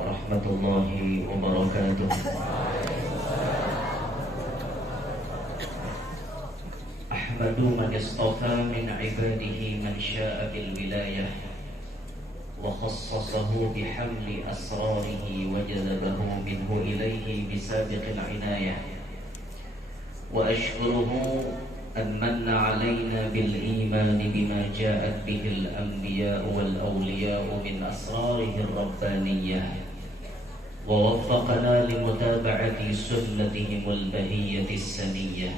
warahmatullahi wabarakatuh. Ahmadu man istafa min ibadihi man sya'a bil wilayah wa khassasahu bihamli asrarihi wa jalabahu minhu ilayhi bisabiqil inayah wa ashkuruhu أن من علينا بالإيمان بما جاءت به الأنبياء والأولياء من أسراره الربانية ووفقنا لمتابعة سنتهم البهية السنية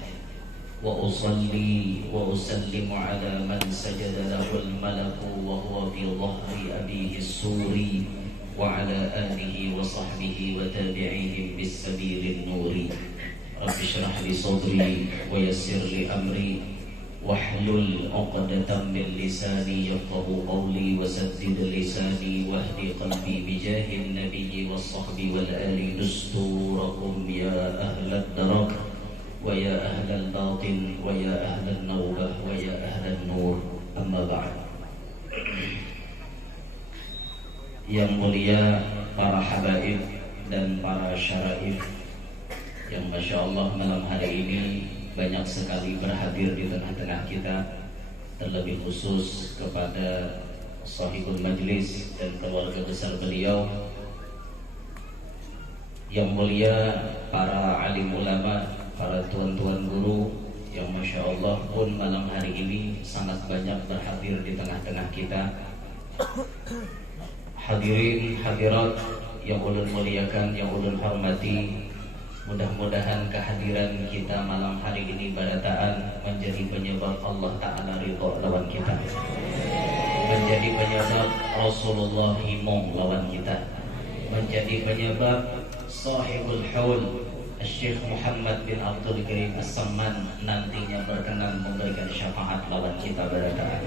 وأصلي وأسلم على من سجد له الملك وهو في ظهر أبيه السوري وعلى آله وصحبه وتابعيهم بالسبيل النوري. رب اشرح لي صدري ويسر لي أمري واحلل عقدة من لساني يفقه قولي وسدد لساني واهدي قلبي بجاه النبي والصحب والآل دستوركم يا أهل الدرك ويا أهل الباطن ويا أهل النوبة ويا أهل النور. أما بعد. Yang mulia para habaib dan para syaraif yang Masya Allah malam hari ini banyak sekali berhadir di tengah-tengah kita, terlebih khusus kepada sahibul majlis dan keluarga besar beliau, yang mulia para alim ulama, para tuan-tuan guru yang Masya Allah pun malam hari ini sangat banyak berhadir di tengah-tengah kita. Hadirin hadirat yang ulun muliakan, yang ulun hormati, mudah-mudahan kehadiran kita malam hari ini barataan menjadi penyebab Allah Ta'ala ridha lawan kita, menjadi penyebab Rasulullah himong lawan kita, menjadi penyebab sahibul haul Syekh Muhammad bin Abdul Karim As-Samman nantinya berkenan memberikan syafaat lawan kita barataan.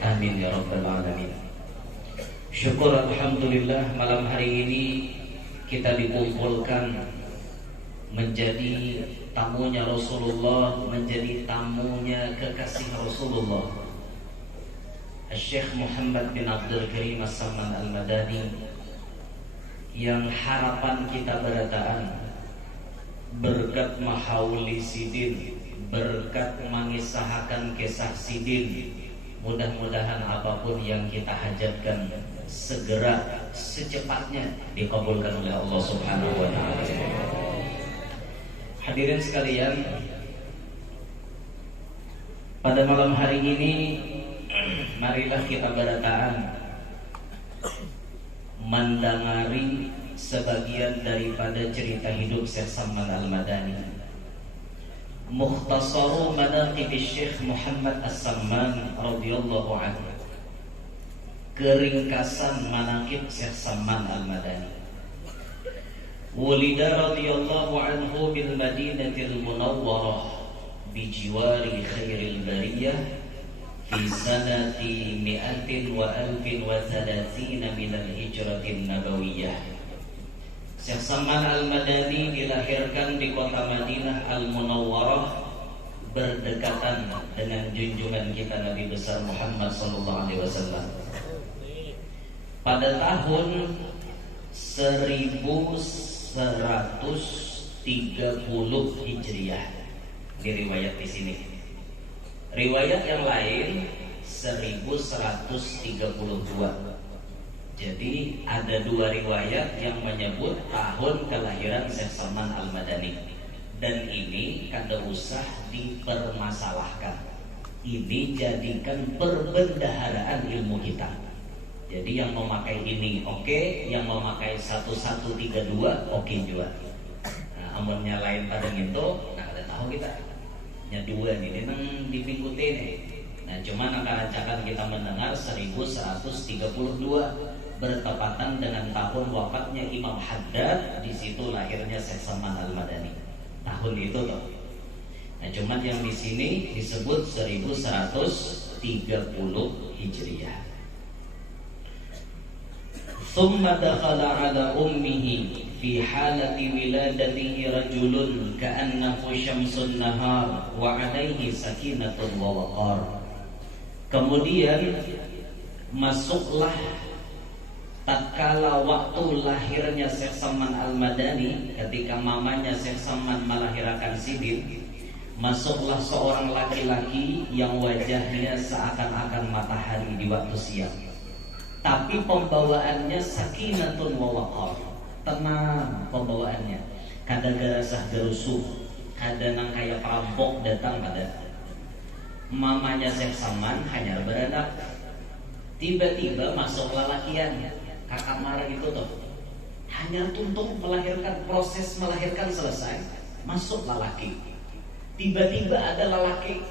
Amin ya rabbal alamin. Syukur alhamdulillah malam hari ini kita dikumpulkan menjadi tamunya Rasulullah, menjadi tamunya kekasih Rasulullah, Syekh Muhammad bin Abdul Karim As-Samman Al-Madani, yang harapan kita barataan berkat mahauli sidin, berkat mengisahkan kisah sidin, mudah-mudahan apapun yang kita hajatkan segera secepatnya dikabulkan oleh Allah Subhanahu wa Ta'ala. Hadirin sekalian, pada malam hari ini marilah kita barataan mendengari sebagian daripada cerita hidup Syekh Samman Al-Madani, Mukhtasaru Manaqib Syekh Muhammad As-Samman radhiyallahu anhu, keringkasan manaqib Syekh Samman Al-Madani. Wulida radhiyallahu anhu bil Madinatil Munawwarah bijiwari khairil bariyah fi sanati mi'atin wa alfin wa thalathina minal hijratin nabawiyah. Syekh Samman Al-Madani dilahirkan di kota Madinah Al-Munawwarah, berdekatan dengan junjungan kita Nabi besar Muhammad sallallahu alaihi wasallam, pada tahun 1130 Hijriah. Di riwayat di sini. Riwayat yang lain 1132. Jadi ada dua riwayat yang menyebut tahun kelahiran Syekh Samman Al-Madani, dan ini kada usah dipermasalahkan. Ini jadikan perbendaharaan ilmu kita. Jadi yang memakai ini oke, yang memakai 1132 oke juga. Nah, amunnya lain pada itu, nah ada tahu kita. Nya dua nih, nang dipingkuti nih. Nah, cuman angka-angkakan kita mendengar 1132 bertepatan dengan tahun wafatnya Imam Haddad. Di situ lahirnya Syekh Samman Al-Madani. Tahun itu toh. Nah, cuman yang di sini disebut 1130 Hijriah. ثم دخل على أمه في حالة ولادته رجل كأنه شمس النهار وعليه سكينة ووقار. Kemudian masuklah tatkala waktu lahirnya Syekh Salman Al-Madani, ketika mamanya Syekh Salman melahirkan Sidin, masuklah seorang laki-laki yang wajahnya seakan-akan matahari di waktu siang, tapi pembawaannya sakinatun wa waqar, tenang pembawaannya, kada garasah gerusuh, kada nang kaya perampok datang pada. Mamanya Syekh Salman hanya beranak, tiba-tiba masuklah lakiannya ke kamar itu tuh, hanya untuk melahirkan, proses melahirkan selesai, masuklah laki. Tiba-tiba ada lelaki,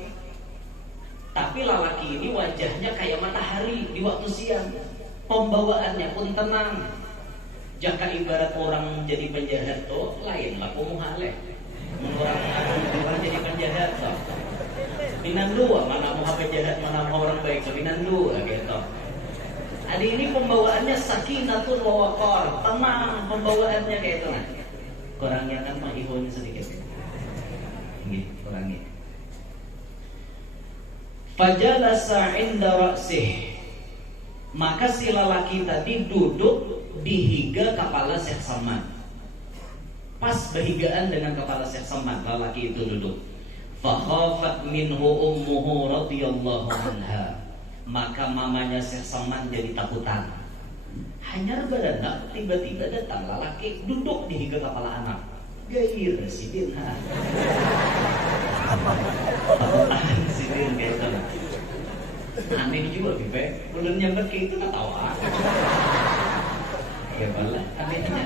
tapi lelaki ini wajahnya kayak matahari di waktu siang, pembawaannya pun tenang. Jaka ibarat orang jadi penjahat tuh lain lah pumuhaleh, orang jadi penjahat tuh binan dua, mana mau penjahat mana mau orang baik, binan dua gitu. Ada ini pembawaannya sakinatun wa waqar, tenang pembawaannya kayak itu. Nah, kurangnya kan menghiburnya sedikit. Ini kurangnya. Fajalasa inda ra'sih, maka si lelaki tadi duduk di higa kepala Syekh Salman. Pas berhigaan dengan kepala Syekh Salman, lelaki itu duduk. Fakhafat minhu ummuhu radhiyallahu anha, maka mamanya Syekh Salman jadi takutan. Hanya berenang, tiba-tiba datang lelaki duduk di higa kepala anak. Gair Sidin, takutan Sidin gitu. Aneh juga Bibe, belum nyamper ke itu nggak tahu ah. Ya balah, anehnya.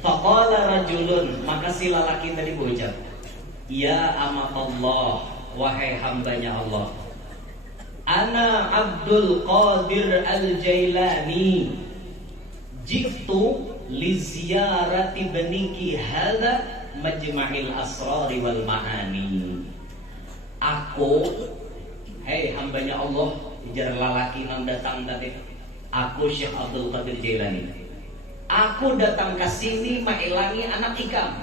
Faqala rajulun, maka si lelaki tadi berucap, ya amatallah, wahai hambanya Allah, ana Abdul Qadir Al-Jailani, jiftu li ziyarati beniki hadha majma'il asrari wal ma'ani. Aku, hei hambanya Allah, jar lalaki yang datang tadi, aku Syekh Abdul Qadir Jailani, aku datang ke sini mengilangi anak ikam,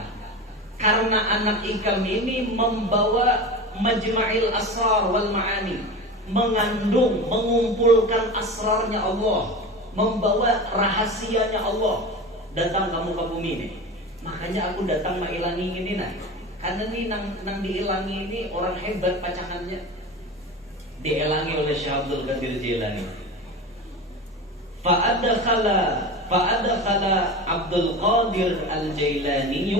karena anak ikam ini membawa majma'il asrar wal ma'ani, mengandung, mengumpulkan asrarnya Allah, membawa rahasianya Allah, datang kamu ke bumi ini. Makanya aku datang mengilangi ini nah, karena ini nang diilangi ini orang hebat pacangannya, diilangi oleh Syekh Abdul Qadir Jailani. Fa'adakhala Abdul Qadir Al-Jailani,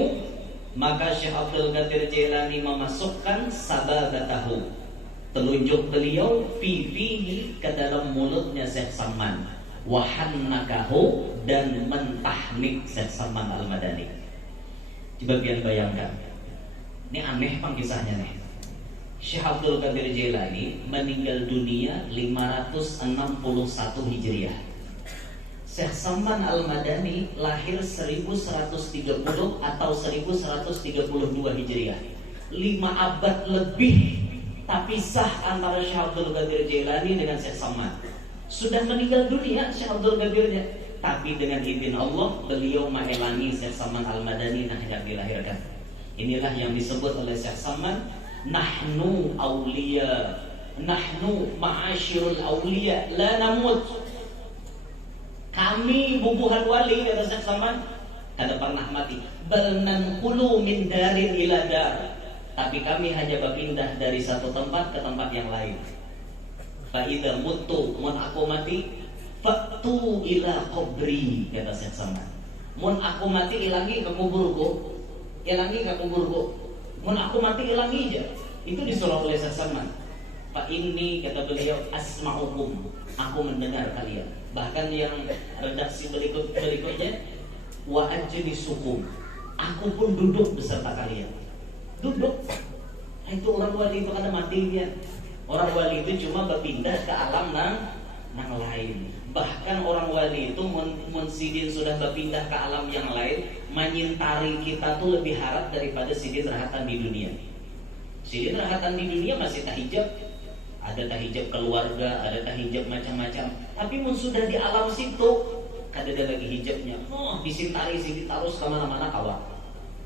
maka Syekh Abdul Qadir Jailani memasukkan sababatahu, telunjuk beliau, fihi ke dalam mulutnya Syekh Salman, wahannakahu, dan mentahnik Syekh Salman Al-Madani. Coba biar bayangkan, ini aneh pang kisahnya nih. Syekh Abdul Qadir Jailani meninggal dunia 561 Hijriah. Syekh Salman Al-Madani lahir 1130 atau 1132 Hijriah. 5 abad lebih tak pisah antara Syekh Abdul Qadir Jailani dengan Syekh Salman. Sudah meninggal dunia Syekh Abdul Qadirnya, tapi dengan izin Allah beliau mengilangi Syekh Salman Al-Madani nah yang dilahirkan. Inilah yang disebut oleh Syekh Salman, nahnu awliya, nahnu ma'asyirul awliya la namut. Kami bubuhan wali, kata Syekh Salman, kada pernah mati. Bal nanqulu min darin ila dar, tapi kami hanya berpindah dari satu tempat ke tempat yang lain. Fa idza muttu, mun aku mati, fatu ila qabri, kata Syekh Salman. Mun aku mati ilangi ke kuburku, ilangi ke kuburku. Mun aku mati ilangi aja. Itu disuruh oleh Syekh Salman. Fa ini, kata beliau, asma'ukum, aku mendengar kalian. Bahkan yang redaksi berikutnya, wa ajlisukum, aku pun duduk beserta kalian. Duduk. Itu orang wali itu kada mati dia. Orang wali itu cuma berpindah ke alam nang lain. Bahkan orang wali itu sidin sudah berpindah ke alam yang lain, menyintari kita tuh lebih harap daripada sidin rahatan di dunia. Sidin rahatan di dunia masih tahijab, ada tahijab keluarga, ada tahijab macam-macam. Tapi mun sudah di alam situ, kada ada lagi hijabnya. Disintari sidin terus kemana-mana kawan.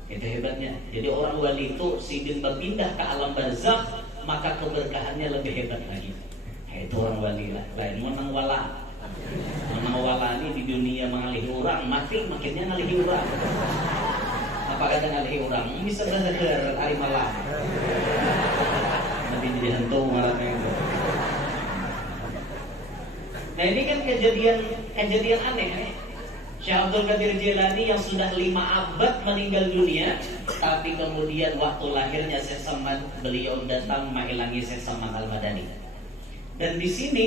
Itu hebatnya. Jadi orang wali itu sidin berpindah ke alam barzakh, maka keberkahannya lebih hebat lagi. itu orang wali lah. Lain menang wala. Menang wala ini di dunia mengalih orang, mati makinnya ngalih orang. Apa kata ngalih orang? Bisa bener hari malam. Nanti jadi hantu ngarannya itu. Nah ini kan kejadian aneh. Syekh Abdul Qadir Jailani yang sudah 5 abad meninggal dunia, tapi kemudian waktu lahirnya Syekh Saman, beliau datang mailangi Syekh Saman Al-Madani. Dan di sini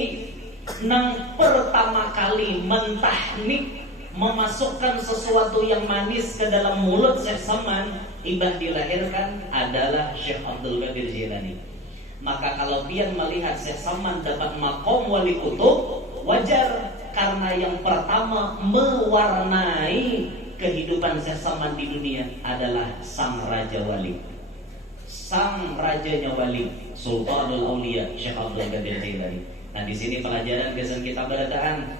nang pertama kali mentahnik, memasukkan sesuatu yang manis ke dalam mulut Syekh Saman, ibah dilahirkan adalah Syekh Abdul Qadir Jailani. Maka kalau pian melihat Syekh Saman dapat maqam wali kutub, wajar, karena yang pertama mewarnai kehidupan Syekh Saman di dunia adalah sang raja wali, sang rajanya wali, Sultanul Aulia Syekh Abdul Qadir Jailani. Nah di sini pelajaran kesan kita berataan,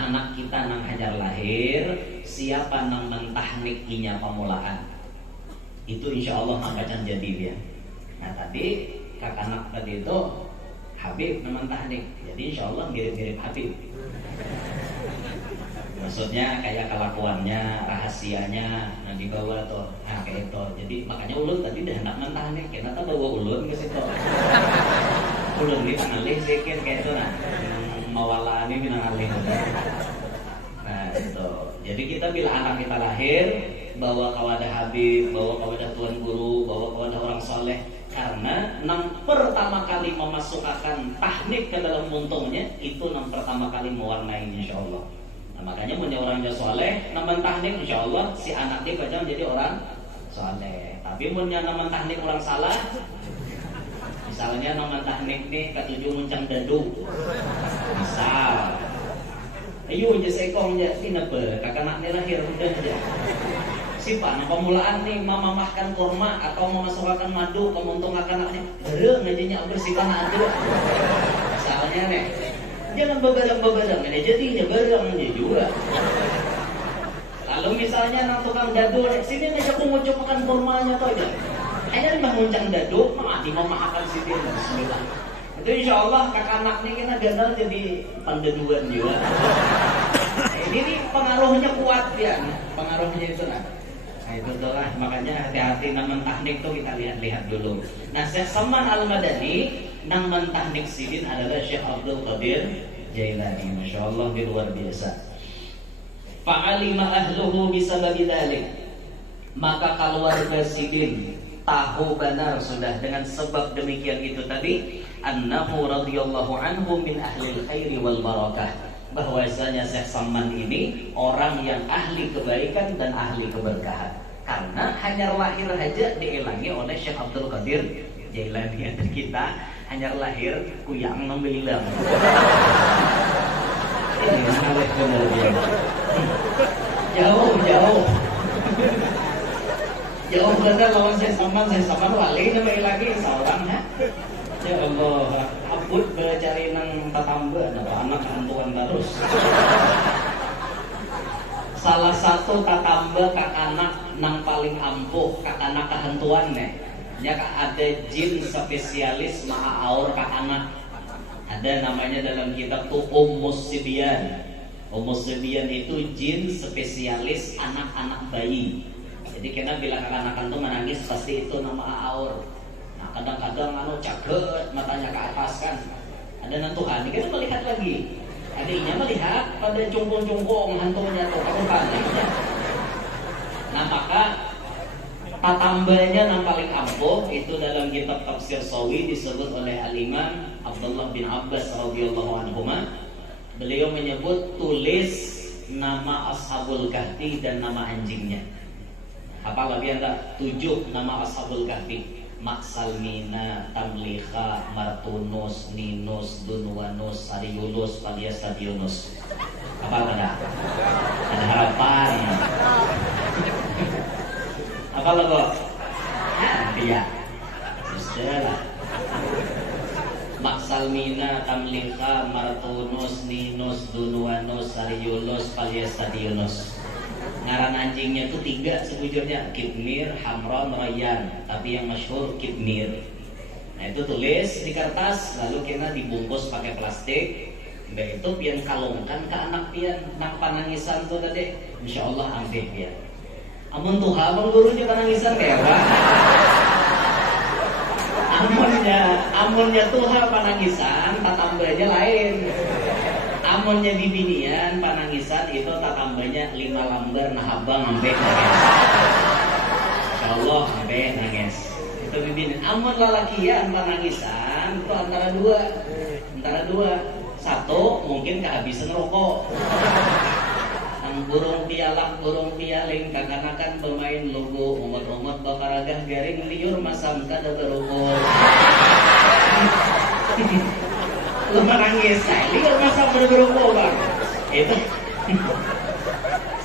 anak kita nang hajar lahir, siapa nang mentahnik inya pamulaan, itu insya Allah akan jadi dia. Nah tadi kakak anak tadi itu Habib nang mentahnik, jadi insya Allah mirip-mirip Habib. Maksudnya kayak kelakuannya, rahasianya, nah dibawa tuh, nah kayak itu. Jadi makanya ulun tadi dah nak mentahnik, kenapa bawa ulun ke situ? Ulun ini tangalih sikit kayak itu, nah mawala ini minangalih. Nah itu. Jadi kita bila anak kita lahir, bawa kawadah Habib, bawa kawadah Tuan Guru, bawa kawadah orang soleh. Karena nang pertama kali memasukkan tahnik ke dalam muntungnya, itu nang pertama kali mewarnai insya Allah. Nah, makanya punya orangnya soleh, naman tahnik insya Allah si anak dia baca menjadi orang soleh. Tapi punya naman tahnik orang salah, misalnya naman tahnik nih ketujuh muncang dadu, misal, ayo aja sekong aja, ini apa? Kakak anak nih lahir udah aja. Siapa nah pemulaan nih memamahkan kurma atau memasukkan madu menguntungkan anaknya, bareng aja nya bersihkan adu. Misalnya nih, jangan begadang ini jadinya bareng aja juga. Lalu misalnya nang tukang dadu, sini ngajak mengucup makan kurmanya tuh aja. Hanya menguncang dadu, mati memahkan sini. Bismillah. Itu insya Allah kakak anak nih kita gagal jadi pandaduan juga. Ini nih pengaruhnya kuat ya, pengaruhnya itu nah. Nah itu itulah makanya hati-hati nang mentahnik tuh kita lihat-lihat dulu. Nah Syekh Saman Al-Madani nang mentahnik sidin adalah Syekh Abdul Qadir Jailani. Masya Allah luar biasa. Fa'alima ahluhu bisababi dzalik. Maka keluarga sidin tahu benar sudah dengan sebab demikian itu tadi, annahu radhiyallahu anhu min ahlil khairi wal barakah, bahwasanya Syekh Saman ini orang yang ahli kebaikan dan ahli keberkahan. Karena hanya lahir saja dielangi oleh Syekh Abdul Qadir Jailani. Dan kita hanya lahir kuyang membilang. Ini sangat benar dia. Jauh benar lawan Syekh Saman wali nama lagi seorang ha. Ya Allah, abut bercari nang tatamba, napa anak hantuan terus. Salah satu tatamba kak anak nang paling ampuh kak anak kehantuan nih. Ya kak ada jin spesialis maha aur kak anak. Ada namanya dalam kitab tuh Ummus Sibyan. Ummus Sibyan itu jin spesialis anak-anak bayi. Jadi kita bilang anak-anak tuh menangis pasti itu nama aur. Kadang-kadang caget matanya ke atas kan, ada nantuhan, kita melihat lagi, adiknya melihat pada cungkung-cungkung hantunya tuh, aku tanya. Nah maka tatambanya yang paling ampuh itu dalam kitab Tafsir Sawi disebut oleh Al-Imam Abdullah bin Abbas radhiyallahu anhuma. Beliau menyebut tulis nama Ashabul Kahfi dan nama anjingnya. Apa lebih anda 7 nama Ashabul Kahfi. Maksalmina, Tamliha, Martunus, Ninus, Dunwanus, Ariulus, Paliastadionus. Apa ada? Ada harapan. Apa logo? Dia. Sudah. Maksalmina, Tamliha, Martunus, Ninus, Dunwanus, Ariulus, Paliastadionus. Ngaran anjingnya itu 3 sebujurnya, Kidmir, Hamron, Rayyan. Tapi yang masyhur Kidmir. Nah Nah itu tulis di kertas, lalu kita dibungkus pakai plastik. Udah itu pian kalungkan ke anak pian, nak panangisan tuh tadi, insya Allah ambil pian. Amun tuh abang gurunya panangisan kayak apa? Amunnya tuh panangisan, tatambahnya lain. Amunnya bibinian panangisan itu tatambahnya 5 lembar, nah abang ambil nangis. Insya Allah ambil nangis. Itu bibinian. Amun lalakian panangisan itu antara dua. Satu mungkin kehabisan rokok. Burung pialak, burung pialing, kakanakan bermain logo, umat-umat bakaragah garing liur masam kada berukul. Lu menangis, liur masam kada berukul bang. Itu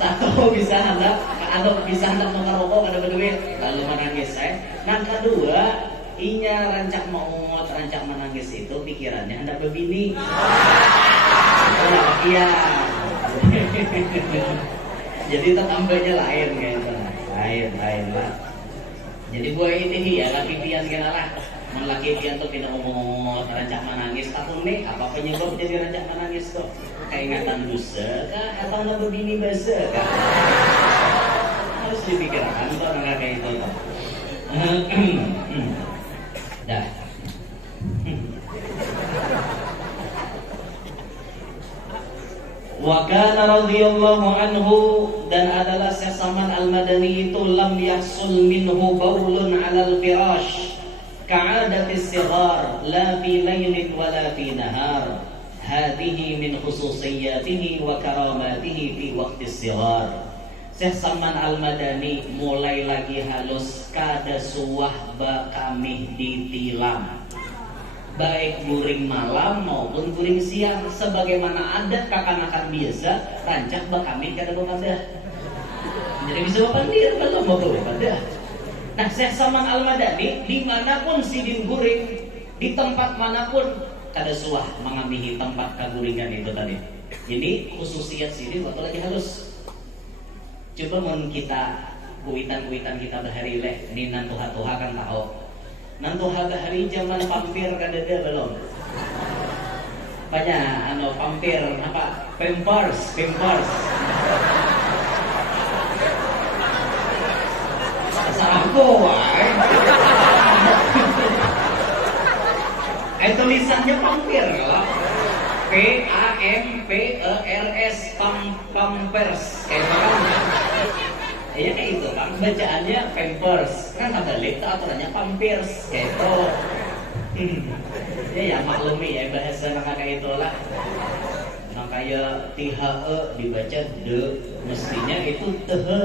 satu bisa hendak, atau bisa hendak tukar rokok kada berduit, lalu menangis saya. Nah kedua, inya rancak mau rancak menangis itu pikirannya hendak berbini. Iya. Jadi tetambahnya lain gitu. Lain lah. Jadi buah ini ya laki pian kena lah. Laki pian tuh tidak ngomong rancak menangis. Takut nih apa penyebab jadi rancak menangis tuh? Keingatan dosa kah atau nggak begini bahasa kah? Harus dipikirkan tuh orang kayak itu tuh. Dah. Wa kana radhiyallahu anhu, dan adalah Syekh Salman Al-Madani itu lam yahsul minhu baulun 'alal firash ka'adati as-sighar la fi laylin wa la fi nahar. Hadhihi min khususiyatihi wa karamatihi fi waqti as-sighar. Syekh Salman Al-Madani mulai lagi halus kada suah ba kami ditilam, baik guring malam maupun guring siang, sebagaimana adat kakanakan biasa rancak bakami kada bepadah. Jadi bisa bepandir kalau mau bepadah. Nah Syekh Salman Al-Madani dimanapun sidin guring, di tempat manapun kada suah mengamihi tempat kaguringan itu tadi. Jadi khususiat sidin waktu lagi halus. Coba mun kita kuitan kita bahari leh, ini nantuha-tuha kan tahu. Nantuha bahari zaman pampir kadada belum? Banyak pampir apa? Pampers. Aku tulisannya pampir kalau Pampers, pampers. Iya kayak itu kan, bacaannya pampers. Kan kebalik tuh aturannya pampers kayak itu. Ya maklumi ya bahasa kayak itulah. Nah kayak THE dibaca de, mestinya itu THE.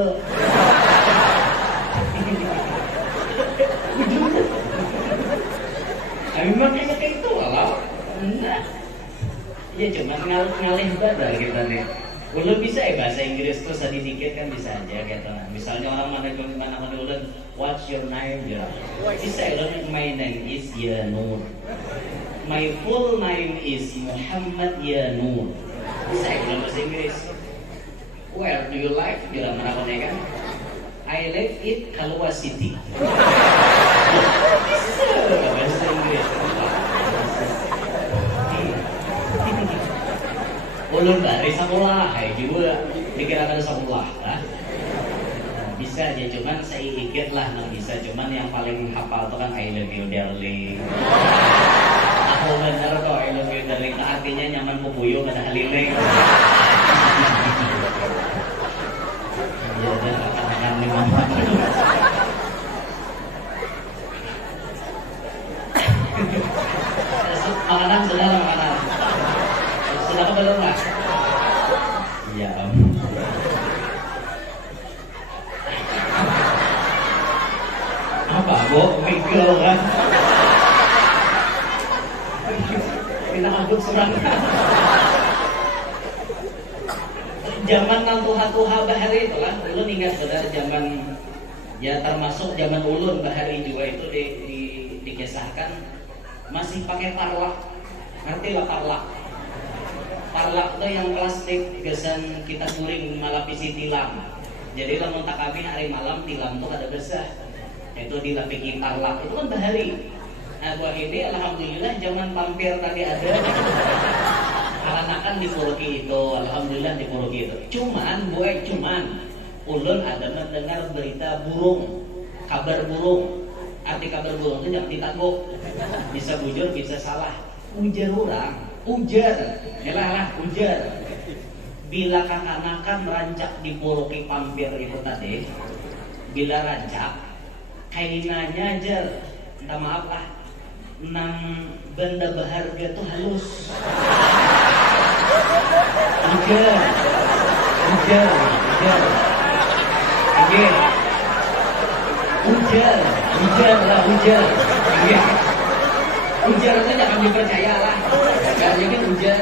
Memang kayak itu kalau. Nah. Ya cuma ngalih badan kita nih. Ulun bisa bahasa Inggris tuh sedikit kan bisa aja gitu. Misalnya orang mana ulun, what's your name ya? Bisa ulun, my name is Yanur. My full name is Muhammad Yanur. Bisa ulun bahasa Inggris. Where do you live? Bilang mana kan? I live in Kalua City. Bisa bahasa Inggris. Ulun dari sekolah, juga dikirakan sekolah, bisa aja, cuman saya ikut lah, bisa, cuman yang paling hafal tuh kan I love you darling. Aku bener kok I love you darling, artinya nyaman pupuyung ada haliling. Ya udah katakan 5 makanan sudah makanan. Sudah belum lah? Ya apa bu? Miguel kan? Kita angkut surat. Zaman nantuha-tuha bahari itu lah. Ulun ingat saudara zaman, ya termasuk zaman ulun bahari juga itu dikisahkan masih pakai parlak. Ngerti lah parlak? Parlak itu yang plastik gesan kita guring malapisi tilam. Jadi lamun tak kami hari malam tilam tuh kada besar. Itu dilapikin parlak itu kan bahari. Gua ini alhamdulillah zaman pampir tadi ada. Alanakan di Puruki itu, alhamdulillah di Puruki itu. Cuman ulun ada mendengar berita burung, kabar burung. Arti kabar burung itu jangan ditangguk. Bisa bujur, bisa salah. Ujar orang, ujar. Bila kakanakan rancak di Puruki pampir itu tadi, bila rancak, kainannya aja, minta maaf lah, nang benda berharga tuh halus. Ujar. Ujar itu jangan dipercaya lah. Gak jadi ujar.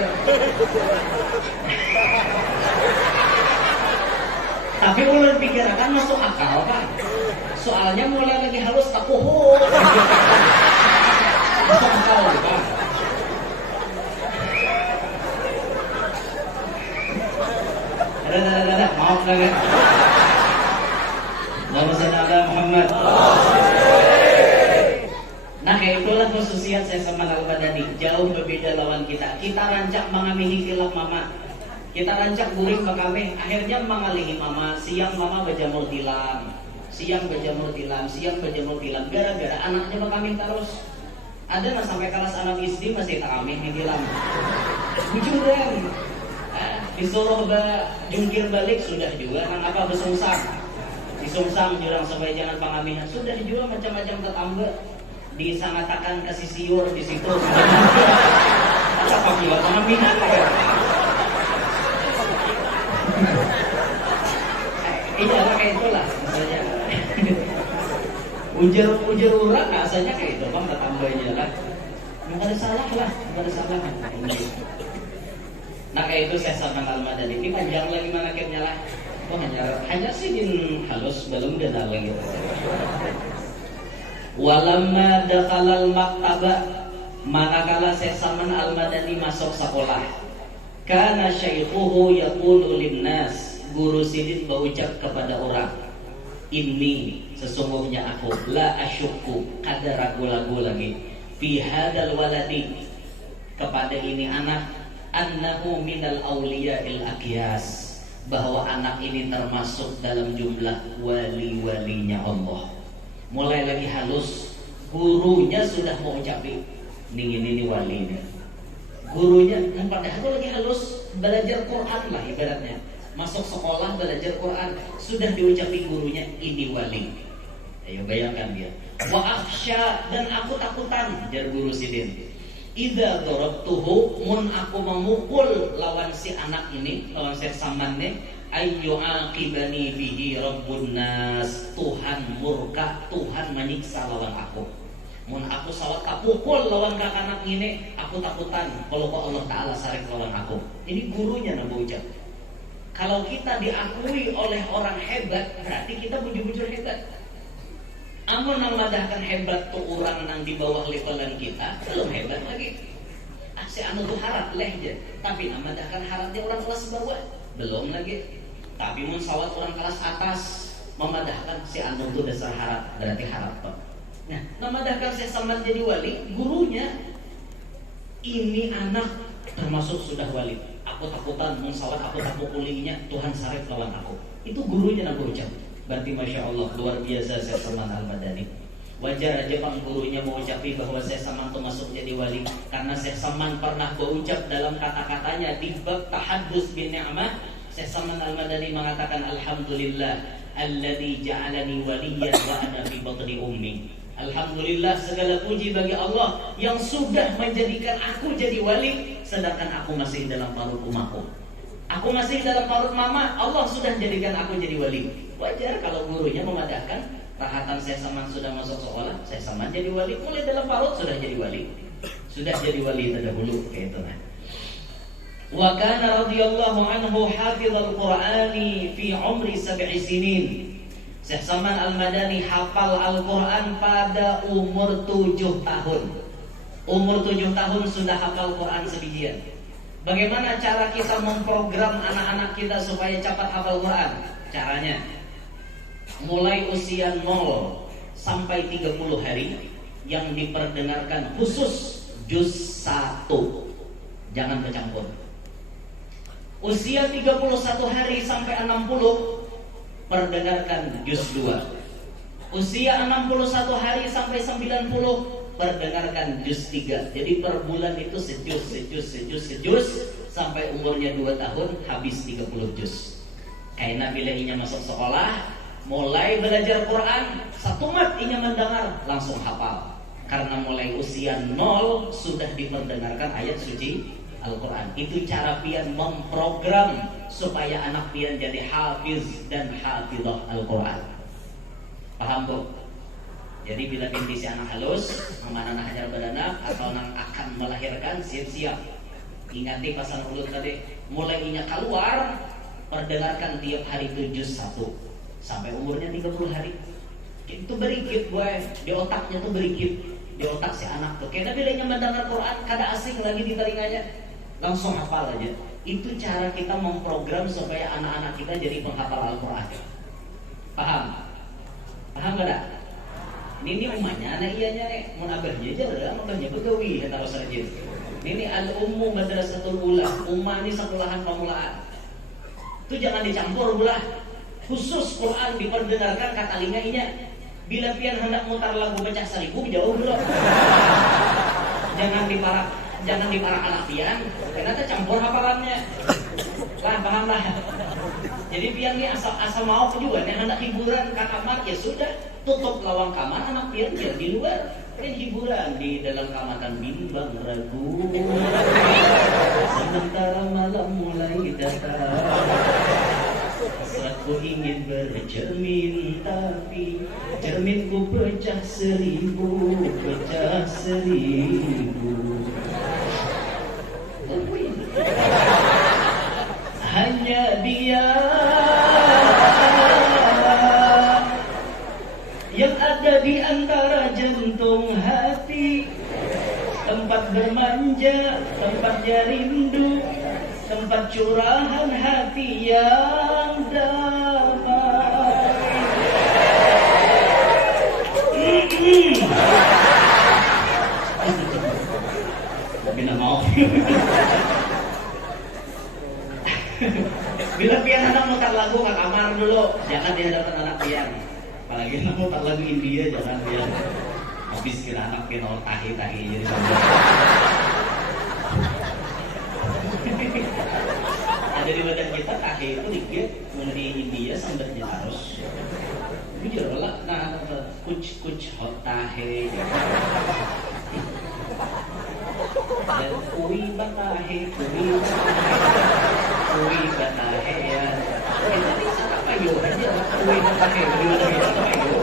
Tapi ulun pikir akan masuk akal kan. Soalnya mulai lagi halus tak pohon. Masuk akal kan. Ada, maaf lagi. Nama saudara Muhammad. Nah, kayak itulah khususiat saya sama Al-Badani. Jauh berbeda lawan kita. Kita rancak mengamihi khilaf mama. Kita rancak buring kami. Akhirnya mengalihi mama. Siang mama berjamur tilam. Siang berjamur tilam. Gara-gara anaknya berkami terus. Ada nggak sampai kelas anak istri masih tak amin di tilam. Bujuran. Disuruh jungkir balik sudah juga. Nang apa bersungsang. Disungsang jurang supaya jangan pengamihan. Sudah juga macam-macam tetangga. Disangatakan kasih siur di situ. Apa pula pengamihan ya? Iyalah kayak itulah misalnya. Ujar orang rasanya kayak itu bang tetangga lah. Nggak ada salah lah. Nah kayak itu saya sama Al-Madani. Ini panjang lagi manakibnya lah. Oh hanya sih halus belum dengar lagi. Walamma dakhalal maktaba, manakala Saman Al-Madani masuk sekolah, kana syaikhuhu yaqulu linnas, guru sidin berucap kepada orang, ini sesungguhnya aku la asyukku, kada ragu-ragu lagi, fi hadal waladi, kepada ini anak, annahu minal awliya'il aqyas, bahwa anak ini termasuk dalam jumlah wali-walinya Allah. Mulai lagi halus, gurunya sudah mau ucapin ini walinya. Gurunya padahal lagi halus, belajar Quran lah ibaratnya. Masuk sekolah belajar Quran, sudah diucapi gurunya ini wali. Ayo bayangkan dia. Wa akhsha, dan aku takutan, jar guru sidin. Idza darabtuhu, mun aku memukul lawan si anak ini, lawan si Saman ini, ayyu aqibani bihi rabbun nas, Tuhan murka, Tuhan menyiksa lawan aku. Mun aku sawat tak pukul lawan anak ini, aku takutan kalau Allah Ta'ala sarek lawan aku. Ini gurunya nang ucap. Kalau kita diakui oleh orang hebat, berarti kita bujur-bujur hebat. Amun nang madahkan hebat tuh orang nang di bawah levelan kita, belum hebat lagi. Si anu tuh harap leh je, tapi nang madahkan harapnya orang kelas bawah, belum lagi. Tapi mun sawat orang kelas atas memadahkan si anu tuh dasar harap, berarti harap pak. Nah, memadahkan si Saman jadi wali, gurunya ini anak termasuk sudah wali. Aku takutan mun sawat aku tak pukulinya, Tuhan sarif lawan aku. Itu gurunya nang berucap. Berarti Masya Allah luar biasa Syekh Saman Al-Madani. Wajar aja bang gurunya mau ucapi bahwa Syekh Saman itu masuk jadi wali, karena Syekh Saman pernah berucap dalam kata-katanya di bab tahaddus bin ni'mah. Syekh Saman Al-Madani mengatakan alhamdulillah alladzi ja'alani waliyan wa ana fi batni ummi. Alhamdulillah segala puji bagi Allah yang sudah menjadikan aku jadi wali sedangkan aku masih dalam parut umaku. Aku masih dalam parut mama, Allah sudah jadikan aku jadi wali. Wajar kalau gurunya memadahkan. Rahatan Syekh Saman sudah masuk sekolah, Syekh Saman jadi wali, mulai dalam parut sudah jadi wali. Sudah jadi wali terdahulu, kayak itu nah. Wa kana radhiyallahu anhu hafizal Qur'ani fi umri 7 sinin. Syekh Saman Al-Madani hafal Al-Qur'an pada umur 7 tahun. Umur 7 tahun sudah hafal Quran sebijian. Bagaimana cara kita memprogram anak-anak kita supaya cepat hafal Quran? Caranya mulai usia 0 sampai 30 hari yang diperdengarkan khusus juz 1. Jangan bercampur. Usia 31 hari sampai 60 perdengarkan juz 2. Usia 61 hari sampai 90 perdengarkan juz 3. Jadi per bulan itu sejuz sampai umurnya 2 tahun habis 30 juz. Karena bila inya masuk sekolah, mulai belajar Quran, satu mat inya mendengar langsung hafal. Karena mulai usia 0 sudah diperdengarkan ayat suci Al-Quran. Itu cara pian memprogram supaya anak pian jadi hafiz dan hafizah Al-Quran. Paham bu? Jadi bila binti si anak halus, mana nak hajar beranak atau nang akan melahirkan, siap-siap. Ingati pasal ulut tadi, mulai inya keluar, perdengarkan tiap hari 7 1 sampai umurnya 30 hari. Itu berikit gue, di otaknya tuh berikit, di otak si anak tuh. Karena bila inya mendengar Quran, kada asing lagi di telinganya, langsung hafal aja. Itu cara kita memprogram supaya anak-anak kita jadi penghafal Al-Quran. Paham? Paham gak? Ini umahnya, anak ianya nih, mau abahnya aja lah, makanya begawi, kata Rasulullah. Ini al-ummu madrasatul ula, umah ini sekolahan pemulaan. Itu jangan dicampur pula. Khusus Quran diperdengarkan kata telinganya. Bila pian hendak mutar lagu pecah seribu, jauh dulu. Jangan diparak anak pian, karena tercampur hafalannya. Lah, paham lah. Jadi pian ini asal mau juga nih hendak hiburan ke kamar, ya sudah, tutup lawang kamar, anak pian biar di luar. Kan hiburan di dalam kamar kan bimbang ragu. Sementara malam mulai datang, hasratku ingin bercermin, tapi cerminku pecah seribu. Hanya dia yang ada di antara jantung hati, tempat bermanja, tempatnya rindu, tempat curahan hati yang damai. Bila mau bila pian anak mutar lagu ke kamar dulu, jangan di hadapan anak pian. Apalagi anak mutar lagu India, jangan pian. Habis kira anak pian orang tahi-tahi jadi ada di badan kita tahi itu dikit, di India sambatnya harus jujur lah, nah kuch hot tahi dan kui batahe ya. Jadi apa kayu aja kui batahe apa kayu.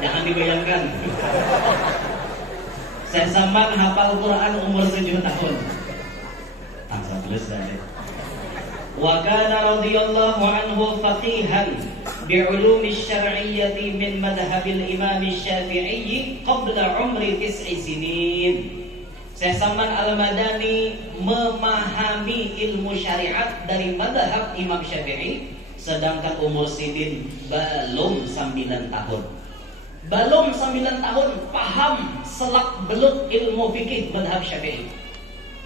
Jangan dibayangkan. Saya Saman hafal Quran umur 7 tahun. Langsung tulis saja. Wa kana radhiyallahu anhu faqihan bi'ulumi syar'iyyati min madhhabil Imam Syafi'i qabla umri 9 sinin. Syekh Saman Al-Madani memahami ilmu syariat dari madhab Imam Syafi'i sedangkan umur sidin belum 9 tahun. Belum 9 tahun paham selak belut ilmu fikih madhab Syafi'i.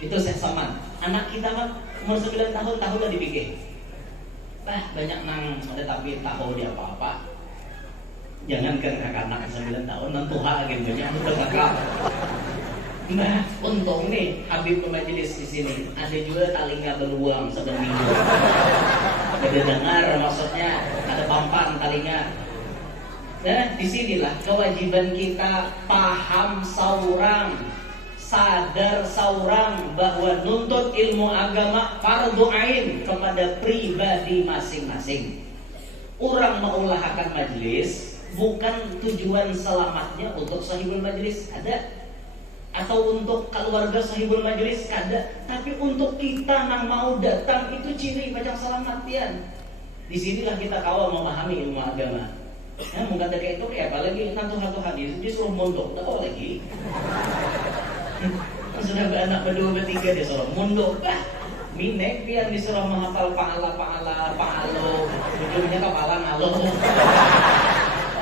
Itu Syekh Saman. Anak kita kan umur 9 tahun udah dipikir. Banyak nang ada tapi tahu dia apa-apa. Jangan kan anak 9 tahun nentuha gitu nya udah kakak. Nah, untung nih Habib majelis di sini ada juga talinga beruang seminggu. Ada dengar maksudnya, ada pampan talinga. Nah, disinilah kewajiban kita paham saurang, sadar saurang bahwa nuntut ilmu agama fardu ain kepada pribadi masing-masing. Orang mengulahkan majelis bukan tujuan selamatnya untuk sahibul majelis ada, atau untuk keluarga sahibul majelis kada, tapi untuk kita yang mau datang itu ciri macam selamat pian. Disinilah kita kawal memahami ilmu agama. Ya, mungkin ada kayak itu ya, apalagi satu hadis disuruh mondok, tahu lagi. Sudah beranak berdua bertiga dia suruh mondok, minek pian disuruh menghafal pahala, pahalo, ujungnya kepala ngalo.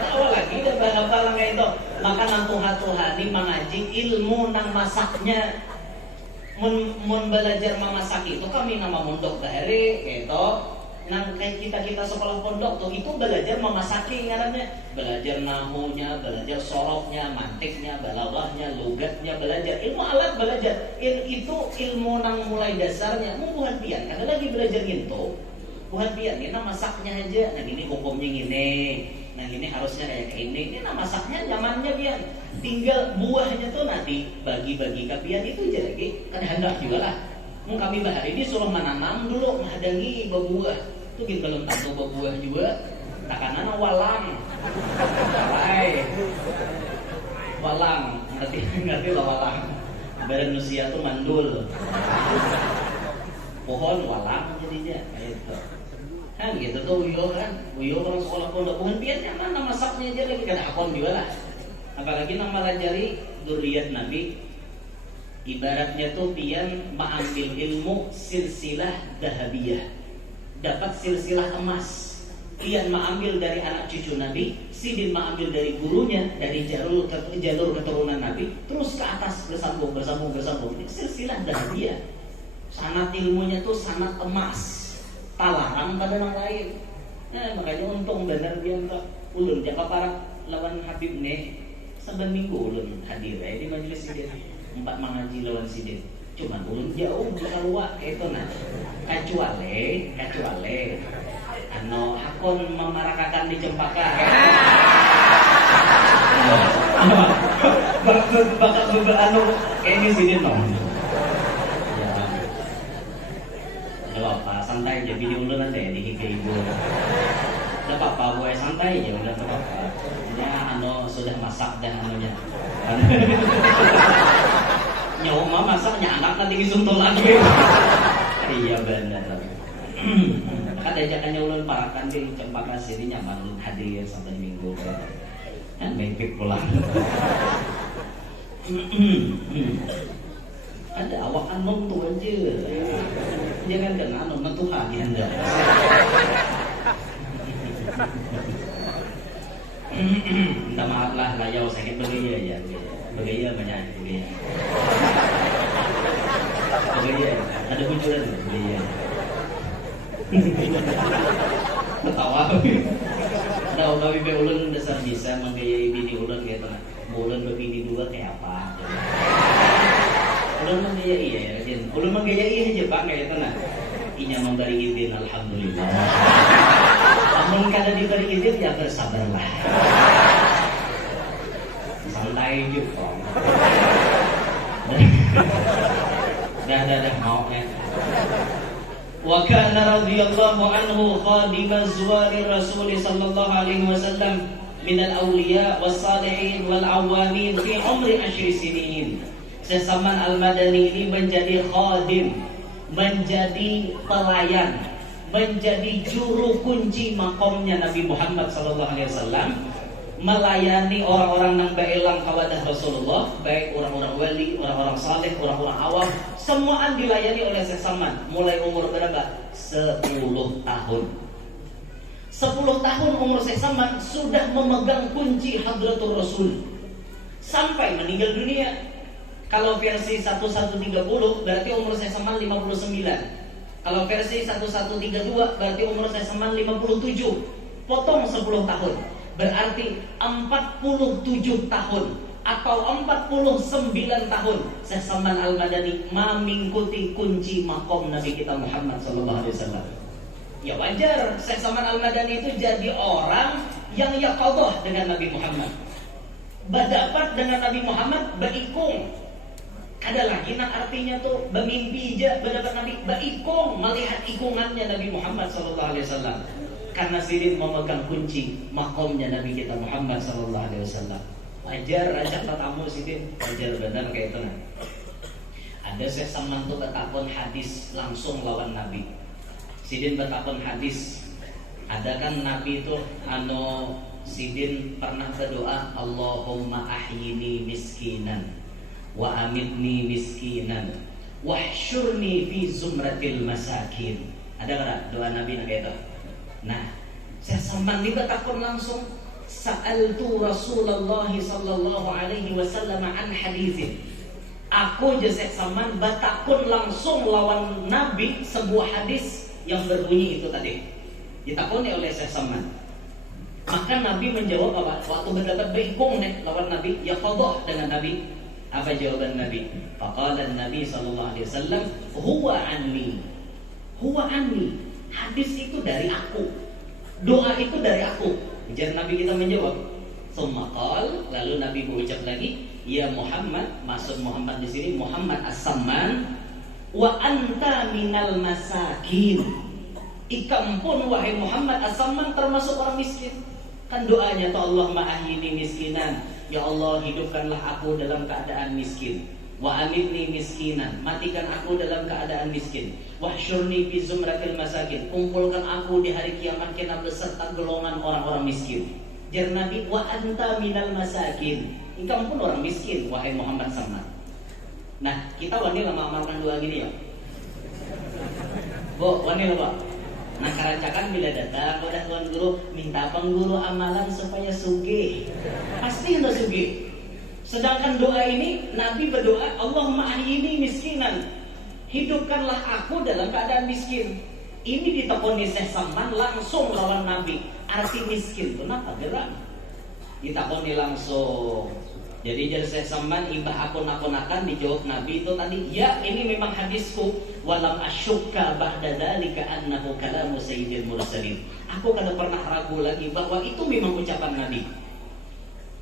Tahu lagi kita bakal lang itu. Maka nang tuha-tuhani mengaji ilmu nang masaknya. Mun belajar memasak itu kami nama mondok dari gitu. Nang kayak kita sekolah pondok tuh itu belajar memasaki ngarannya, belajar nahunya, belajar soroknya, mantiknya, balaghahnya, logatnya, belajar ilmu alat belajar. Itu ilmu nang mulai dasarnya mau buhan pian karena lagi belajar gitu. Buhan pian kita masaknya aja. Nah ini hukumnya gini. Nah ini harusnya kayak ini. Ini nah masaknya nyamannya pian. Tinggal buahnya tuh nanti bagi-bagi ke pian itu aja lagi. Kan hendak juga lah. Mau kami bahar ini suruh menanam dulu menghadangi buah. Itu gitu kalau tantu buah juga. Takanan walang. Walang. Ngerti lah walang. Berenusia tuh mandul. Pohon walang jadinya kayak itu. Kan gitu tuh Uyo orang sekolah pondok bukan piannya mana masaknya aja lagi kan akon juga lah. Apalagi nama lajari duriat Nabi ibaratnya tuh pian mengambil ilmu silsilah dahabiyah, dapat silsilah emas. Pian mengambil dari anak cucu Nabi, Sidin mengambil dari gurunya, dari jalur keturunan Nabi, terus ke atas bersambung. Ini silsilah dahabiyah. Sanat ilmunya tuh sanat emas. Talarang pada orang lain. Nah, makanya untung benar dia enggak ulun jaka para lawan Habib nih. Saban minggu ulun hadir di majelis sidin. 4 mengaji lawan sidin. Cuman ulun jauh keluar itu nah. Kecuali hakon memarakakan di Cempaka. Bakal ini sidin dong. Apa santai aja bini ulun aja ya dihigai ibu. Udah apa-apa gue santai aja udah apa-apa. Ya sudah masak dah anunya. Nyawa mah masaknya anak nanti disuntul lagi. Iya benar. Kan ajakannya ulun parakan di Cempaka sini nyaman hadir sampai minggu. Kan mepik pulang. Ada awak anom tuh aja. Jangan kena anom Tuhan ya anda. Minta maaf lah layau sakit begaya ya. Begaya banyak begaya. Ada bujuran begaya. Ketawa. Ada kami be ulun dasar bisa menggayai bini ulun gitu. Ulun berbini dua kayak apa? Ulun menggayai ya, ulun menggayai aja pak kayak itu nah. Inya memberi izin, alhamdulillah. Namun kada diberi izin ya bersabarlah. Santai juga. Dah mau ya. Wa kana radhiyallahu anhu khadima zuwari Rasul sallallahu alaihi wasallam min al-awliya was-salihin wal-awamin fi umri 10 sinin. Syekh Salman Al-Madani ini menjadi khadim, menjadi pelayan, menjadi juru kunci makomnya Nabi Muhammad SAW, melayani orang-orang yang berelang kawadah Rasulullah, baik orang-orang wali, orang-orang saleh, orang-orang awam, semuaan dilayani oleh Syekh Salman. Mulai umur berapa? 10 tahun. 10 tahun umur Syekh Salman sudah memegang kunci Hadratul Rasul sampai meninggal dunia. Kalau versi 1130 berarti umur Syekh Salman 59. Kalau versi 1132 berarti umur Syekh Salman 57. Potong 10 tahun. Berarti 47 tahun atau 49 tahun Syekh Salman Al-Madani mengikuti kunci makom Nabi kita Muhammad SAW. Ya wajar Syekh Salman Al-Madani itu jadi orang yang yaqadhah dengan Nabi Muhammad, berdapat dengan Nabi Muhammad, berikung. Ada lagi nak artinya tuh bermimpi aja berdapat Nabi, berikung, melihat ikungannya Nabi Muhammad SAW. Karena Sidin memegang kunci makomnya Nabi kita Muhammad SAW. Ajar ajak tamu Sidin, ajar benar kayak itu nah. Ada Syekh Salman tuh bertakon hadis langsung lawan Nabi. Sidin bertakon hadis. Ada kan Nabi itu Sidin pernah berdoa, Allahumma ahyini miskinan wa amitni miskinan wahsyurni fi zumratil masakin. Ada enggak doa Nabi kayak itu? Nah, Syekh Salman ini bertakon langsung, Sa'altu Rasulullah sallallahu alaihi wasallam an haditsin. Aku Joseph Saman batakun langsung lawan Nabi sebuah hadis yang berbunyi itu tadi. Ditakuni oleh Syekh Saman. Maka Nabi menjawab apa? Waktu mendapat bingung lawan Nabi, ya qadha dengan Nabi. Apa jawaban Nabi? Faqala Nabi sallallahu alaihi wasallam, huwa anni. Huwa anni. Hadis itu dari aku. Doa itu dari aku. Ujar Nabi kita menjawab. Tsumma qala, lalu Nabi berucap lagi, ya Muhammad, maksud Muhammad di sini Muhammad As-Samman, wa anta minal masakin. Ikam pun wahai Muhammad As-Samman termasuk orang miskin. Kan doanya tuh Allahumma ahyini miskinan. Ya Allah, hidupkanlah aku dalam keadaan miskin. Wa amitni miskinan, matikan aku dalam keadaan miskin. Wahsyurni fi zumratil masakin, kumpulkan aku di hari kiamat kena beserta golongan orang-orang miskin. Jar Nabi, wa anta minal masakin. Engkau pun orang miskin wahai Muhammad sama. Nah, kita wani lama amalkan doa gini ya. Bu, wani lama. Nah, karancakan bila datang kepada Tuan Guru, minta pengguru amalan supaya sugih. Pasti hendak sugih. Sedangkan doa ini Nabi berdoa, Allahumma ahyini miskinan. Hidupkanlah aku dalam keadaan miskin. Ini ditakoni Syekh Saman langsung lawan Nabi. Arti miskin kenapa gerak? Ditakoni langsung. Jadi jadi Syekh Saman ibah akun-akunakan dijawab Nabi itu tadi, ya ini memang hadisku. Walam asyukka ba'da dzalika annahu kalamu sayyidil mursalin. Aku kada pernah ragu lagi bahwa itu memang ucapan Nabi.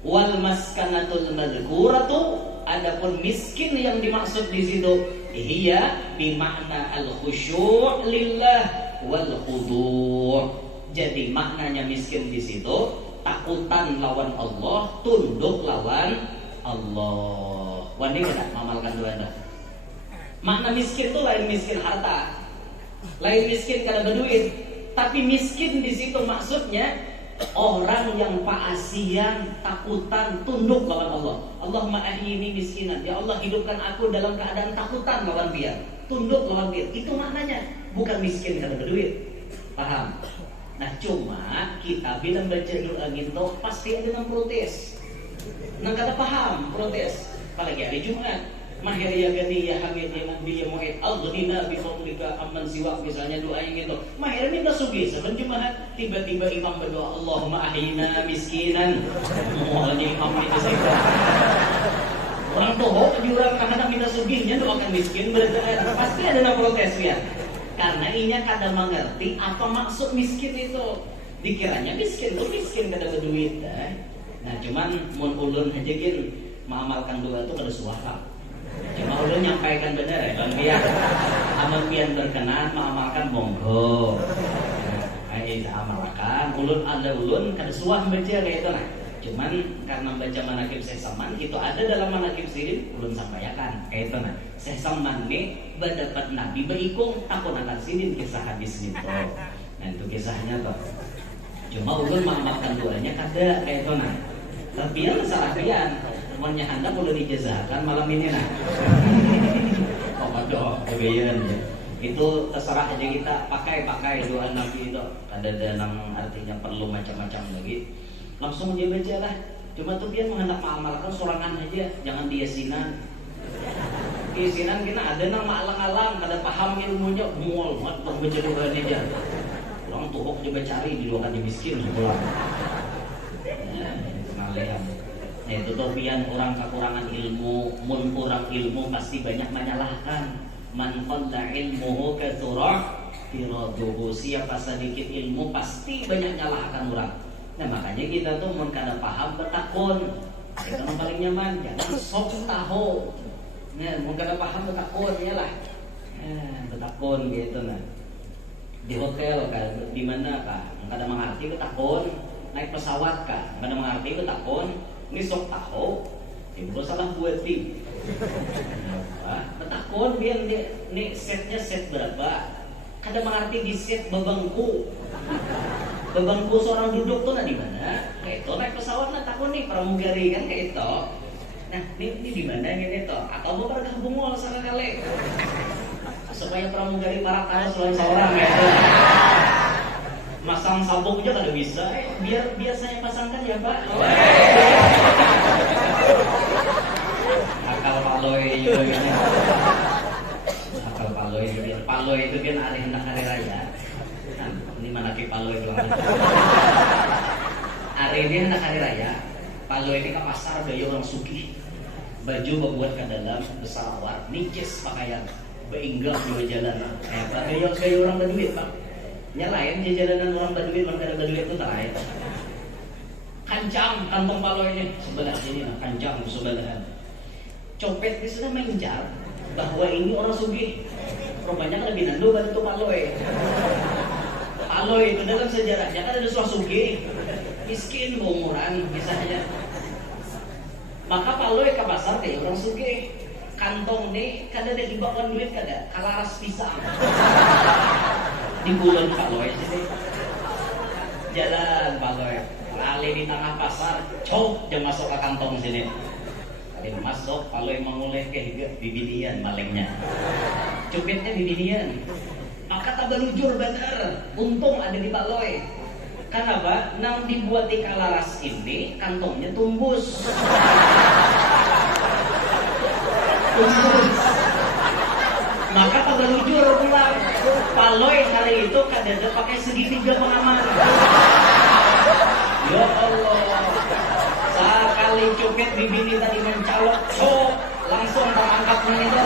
Wal maskanatul madhkuratu, adapun miskin yang dimaksud di situ hiya bimakna al khusyu' lillah wal khudu'. Jadi maknanya miskin di situ takutan lawan Allah, tunduk lawan Allah. Wani kada mamalkan doa anda. Makna miskin itu lain miskin harta, lain miskin kada berduit, tapi miskin di situ maksudnya orang yang paasian, takutan, tunduk lawan Allah. Allahumma ahyini miskinan. Ya Allah, hidupkan aku dalam keadaan takutan lawan dia, tunduk lawan dia. Itu maknanya, bukan miskin karena berduit. Paham? Nah, cuma kita bilang baca doa gitu pasti ada yang protes. Nah, kata paham protes. Apalagi hari Jumat, mahir ya gani ya hamid ya nabi ya mu'id aghnina bi fadlika amman siwak, misalnya doa yang gitu. Mahir minta sugih sebelum Jumat, tiba-tiba imam berdoa Allahumma ahyina miskinan. Mohon imam itu saja. Orang tohok jurang kadang minta sugihnya doakan miskin berarti pasti ada yang protes ya. Karena inya kada mengerti apa maksud miskin itu. Dikiranya miskin itu miskin kada berduit. Nah, cuman mun ulun aja gin mengamalkan doa itu kada suara. Cuma ulun nyampaikan benar ya, Bang Pian. Amal pian berkenan mengamalkan monggo. Amalkan, ulun kada suah baca kayak itu nah. Cuman karena baca manakib Syekh Saman itu ada dalam manakib sirin, ulun sampaikan kayak itu nah. Syekh Saman ini berdapat Nabi berikung takun akan sirin kisah hadis itu. Nah itu kisahnya toh. Cuma ulun mengamalkan doanya kada kayak itu nah. Tapi ya masalah pian. Temannya anda perlu dijazahkan malam ini nah. Komodo, kebayan ya. Itu terserah aja kita pakai doa Nabi itu. Ada yang artinya perlu macam-macam lagi. Langsung dia baca lah. Cuma tuh dia menghendak mengamalkan sorangan aja, jangan diasinan. Diasinan kena ada nang maalang-alang, kada paham ilmunya, mual banget baca doa aja. Orang tuhok coba cari di doa miskin pulang. Nah, itu tuh pian orang kekurangan ilmu, mun kurang ilmu pasti banyak menyalahkan. Man qalla ilmuhu katsura firaduhu, siapa sedikit ilmu pasti banyak nyalahkan orang. Nah makanya kita tuh mun kada paham bertakun. Itu yang paling nyaman, jangan sok tahu. Nah, mun kada paham bertakun ya lah. Bertakun gitu nah. Di hotel kah, di mana kah? Kada mengerti bertakun, naik pesawat kah? Kada mengerti bertakun. Ini sok tahu, ibu salah buat tim. Betakun dia nih setnya set berapa? Kada mengerti di set bebangku. Bebangku seorang duduk tuh nah di mana? Kayak itu naik pesawat nah takun nih pramugari kan kayak itu. Nah ini di mana ini toh? Atau mau pada bungol sekali supaya pramugari para kalah selain seorang kayak itu. Masang sabuk aja kada bisa. Biar saya pasangkan ya Pak. Akal paloy juga gitu. Akal paloy juga. Paloy itu kan hari raya. Nah, ini mana ke paloy doang. Hari ini hendak hari raya. Paloy ini ke pasar daya orang sugih. Baju membuat ke dalam besalawat, nicis pakaian, beinggah dua jalan. Kayak orang berduit Pak. Nyalain jalanan orang berduit, orang kada berduit itu terakhir. Kancang kantong paloy ini sebelah sini, kancang sebelahan. Copet ini sudah mengincar bahwa ini orang sugih. Rupanya kan lebih nandu bantu paloy. Paloy itu dalam sejarahnya kan ada suah sugih, miskin berumuran misalnya. Maka paloy ke pasar kayak orang sugih. Kantong nih kada ada dibawa duit kada, kalaras pisang. Di bulan paloy sini. Jalan paloy, lali di tengah pasar, cok jangan masuk ke kantong sini. Kali masuk paloy menguleh ke bibinian malingnya. Cupitnya bibinian. Maka tak berujur benar, untung ada di paloy. Kenapa? Nang dibuat di kalaras ini kantongnya tumbus. Maka tak berujur pulang. Paloy hari itu kadang pakai segitiga pengaman. Ya Allah. Sekali cupit bibini tadi mencolok, langsung terangkat monitor.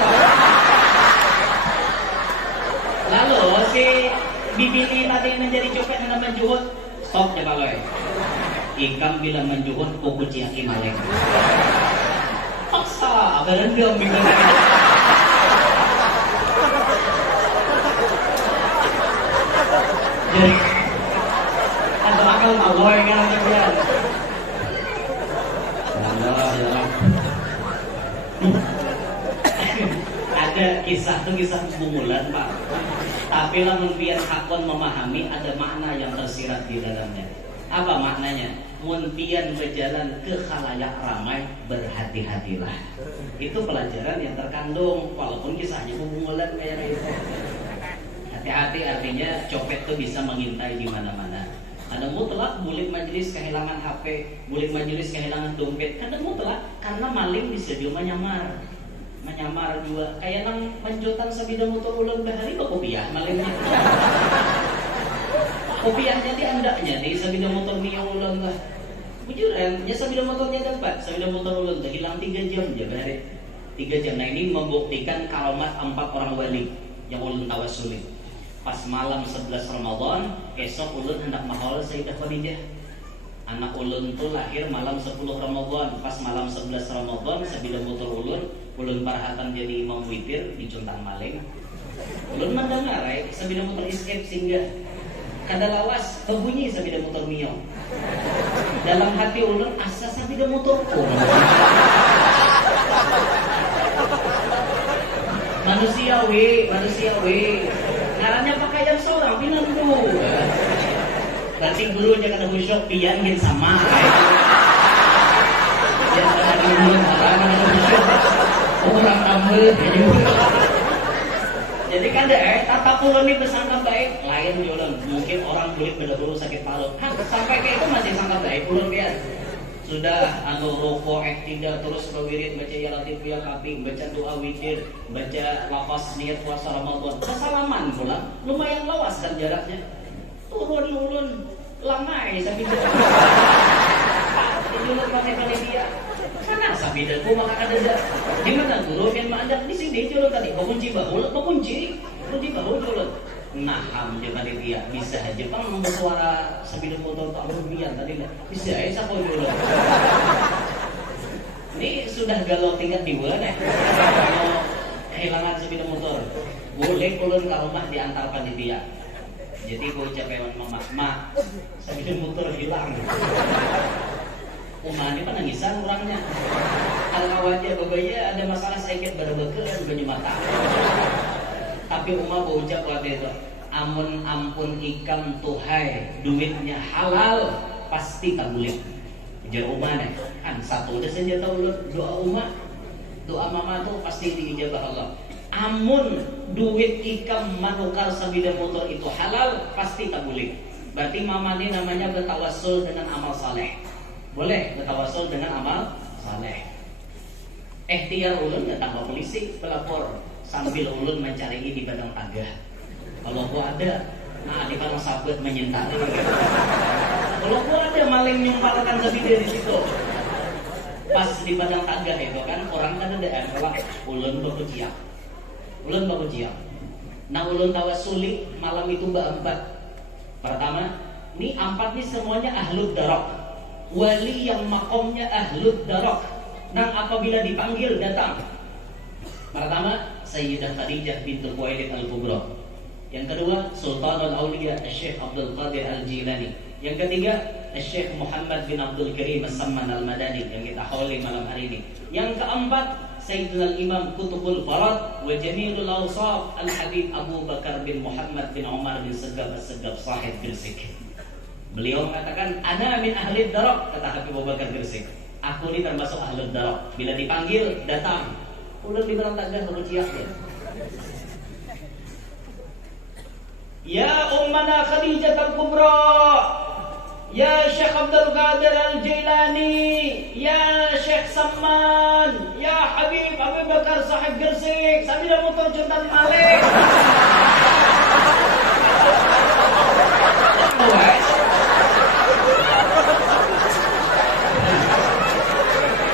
Lalu si bibini tadi menjadi cupit yang menjuhut. Stop ya paloy. Ikam bila menjuhut kuku ciaki malek. Paksa, abaran dia minggu lagi. Jadi ada akal paloy kan dia. Ada kisah tuh kisah bumulan Pak. Tapi lamun biar hakon memahami ada makna yang tersirat di dalamnya. Apa maknanya? Mun pian berjalan ke khalayak ramai, berhati-hatilah. Itu pelajaran yang terkandung walaupun kisahnya bumulan kayak gitu. Hati-hati artinya copet tuh bisa mengintai di mana-mana. Ada mutlak bulik majelis kehilangan HP, bulik majelis kehilangan dompet. Ada mutlak karena maling bisa dia menyamar juga. Kayak nang menjutan sabida motor ulang bahari kok kopiah malingnya. Kopiahnya di andaknya di sabida motor Mio ulang lah. Bujuran, ya sabida motornya dapat, sabida motor ulang dah hilang 3 jam aja bahari. 3 jam. Nah ini membuktikan karamat 4 orang wali yang ulun tawasuli. Pas malam 11 Ramadan, esok ulun hendak mahal Sayyidah Khadijah. Anak ulun tuh lahir malam 10 Ramadan. Pas malam 11 Ramadan, sabida motor ulun parahatan jadi imam witir di Cuntang Maling. Ulun mendengar sabida motor escape singgah. Kada lawas berbunyi sabida motor Mio. Dalam hati ulun asa sabida motor manusiawi. Ngarannya pakaian seorang pinandu. Berarti gurunya kena khusyuk pian sama. Ya ada guru orang khusyuk. Orang tambah. Jadi kan tata pulun ini bersangka baik lain jualan. Mungkin orang kulit berdahulu sakit paru. Sampai kayak itu masih sangka baik pulun biar. Sudah rokok tidak terus berwirid baca ya latif ya kafi, baca doa witir, baca lafaz niat puasa Ramadan. Kesalaman pula lumayan lawas kan jaraknya. Turun lamai sambil juluk pakai dia. Sana sambil ku maka ada di mana guru yang mandak di sini juluk tadi. Kunci bahu juluk. Naham je kali dia bisa aja kan suara sambil motor tak berbian tadi bisa aja kau dulu. Ini sudah galau tingkat di mana? Kalau kehilangan sambil motor boleh ulun ke rumah diantar panitia. Jadi gue ucapkan mama sambil motor hilang. Umah ini penangisan orangnya. Kalau wajah babaya ada masalah sedikit berbekal dan berjumata. Tapi Umar berucap waktu itu, ampun ikam tuhai, duitnya halal, pasti tak boleh. Ujar Umar nih, kan satu udah saja tahu doa Umar, doa mama tuh pasti diijabah Allah. Amun duit ikam manukar sabida motor itu halal, pasti tak boleh. Berarti mama ini namanya bertawassul dengan amal saleh. Boleh bertawassul dengan amal saleh. Tiar ulun nggak tambah polisi pelapor sambil ulun mencari di padang tagah. Kalau gua ada, nah di padang sabut menyentari. Kalau gua ada maling nyumpalkan sebida di situ. Pas di padang tagah itu kan orang kan ada kalau ulun baku ciak. Nah ulun tawassuli malam itu berempat. Pertama, ini empat nih semuanya ahlud darok, wali yang makomnya ahlud darok. Nang apabila dipanggil datang. Pertama, Sayyidah Khadijah bintu Khuwailid Al-Kubra. Yang kedua, Sultanul Auliya Syekh Abdul Qadir Al-Jilani. Yang ketiga, Syekh Muhammad bin Abdul Karim As-Samman Al-Madani yang kita hauli malam hari ini. Yang keempat, Sayyidina Imam Kutubul Farad wa Jamilul Awsaf Al-Habib Abu Bakar bin Muhammad bin Umar bin Segab As-Segab Sahib Gresik. Beliau mengatakan, "Ana min ahli darab," kata Habib Abu Bakar Gresik. Aku ini termasuk ahli darab. Bila dipanggil datang. Ulun di dalam tangga berujiak ya. Ya ummana Khadijah Al-Kubra, ya Syekh Abdul Qadir Al-Jilani, ya Syekh Samman, ya Habib Abu Bakar Sahib Gresik, sambil motor Sultan Malik.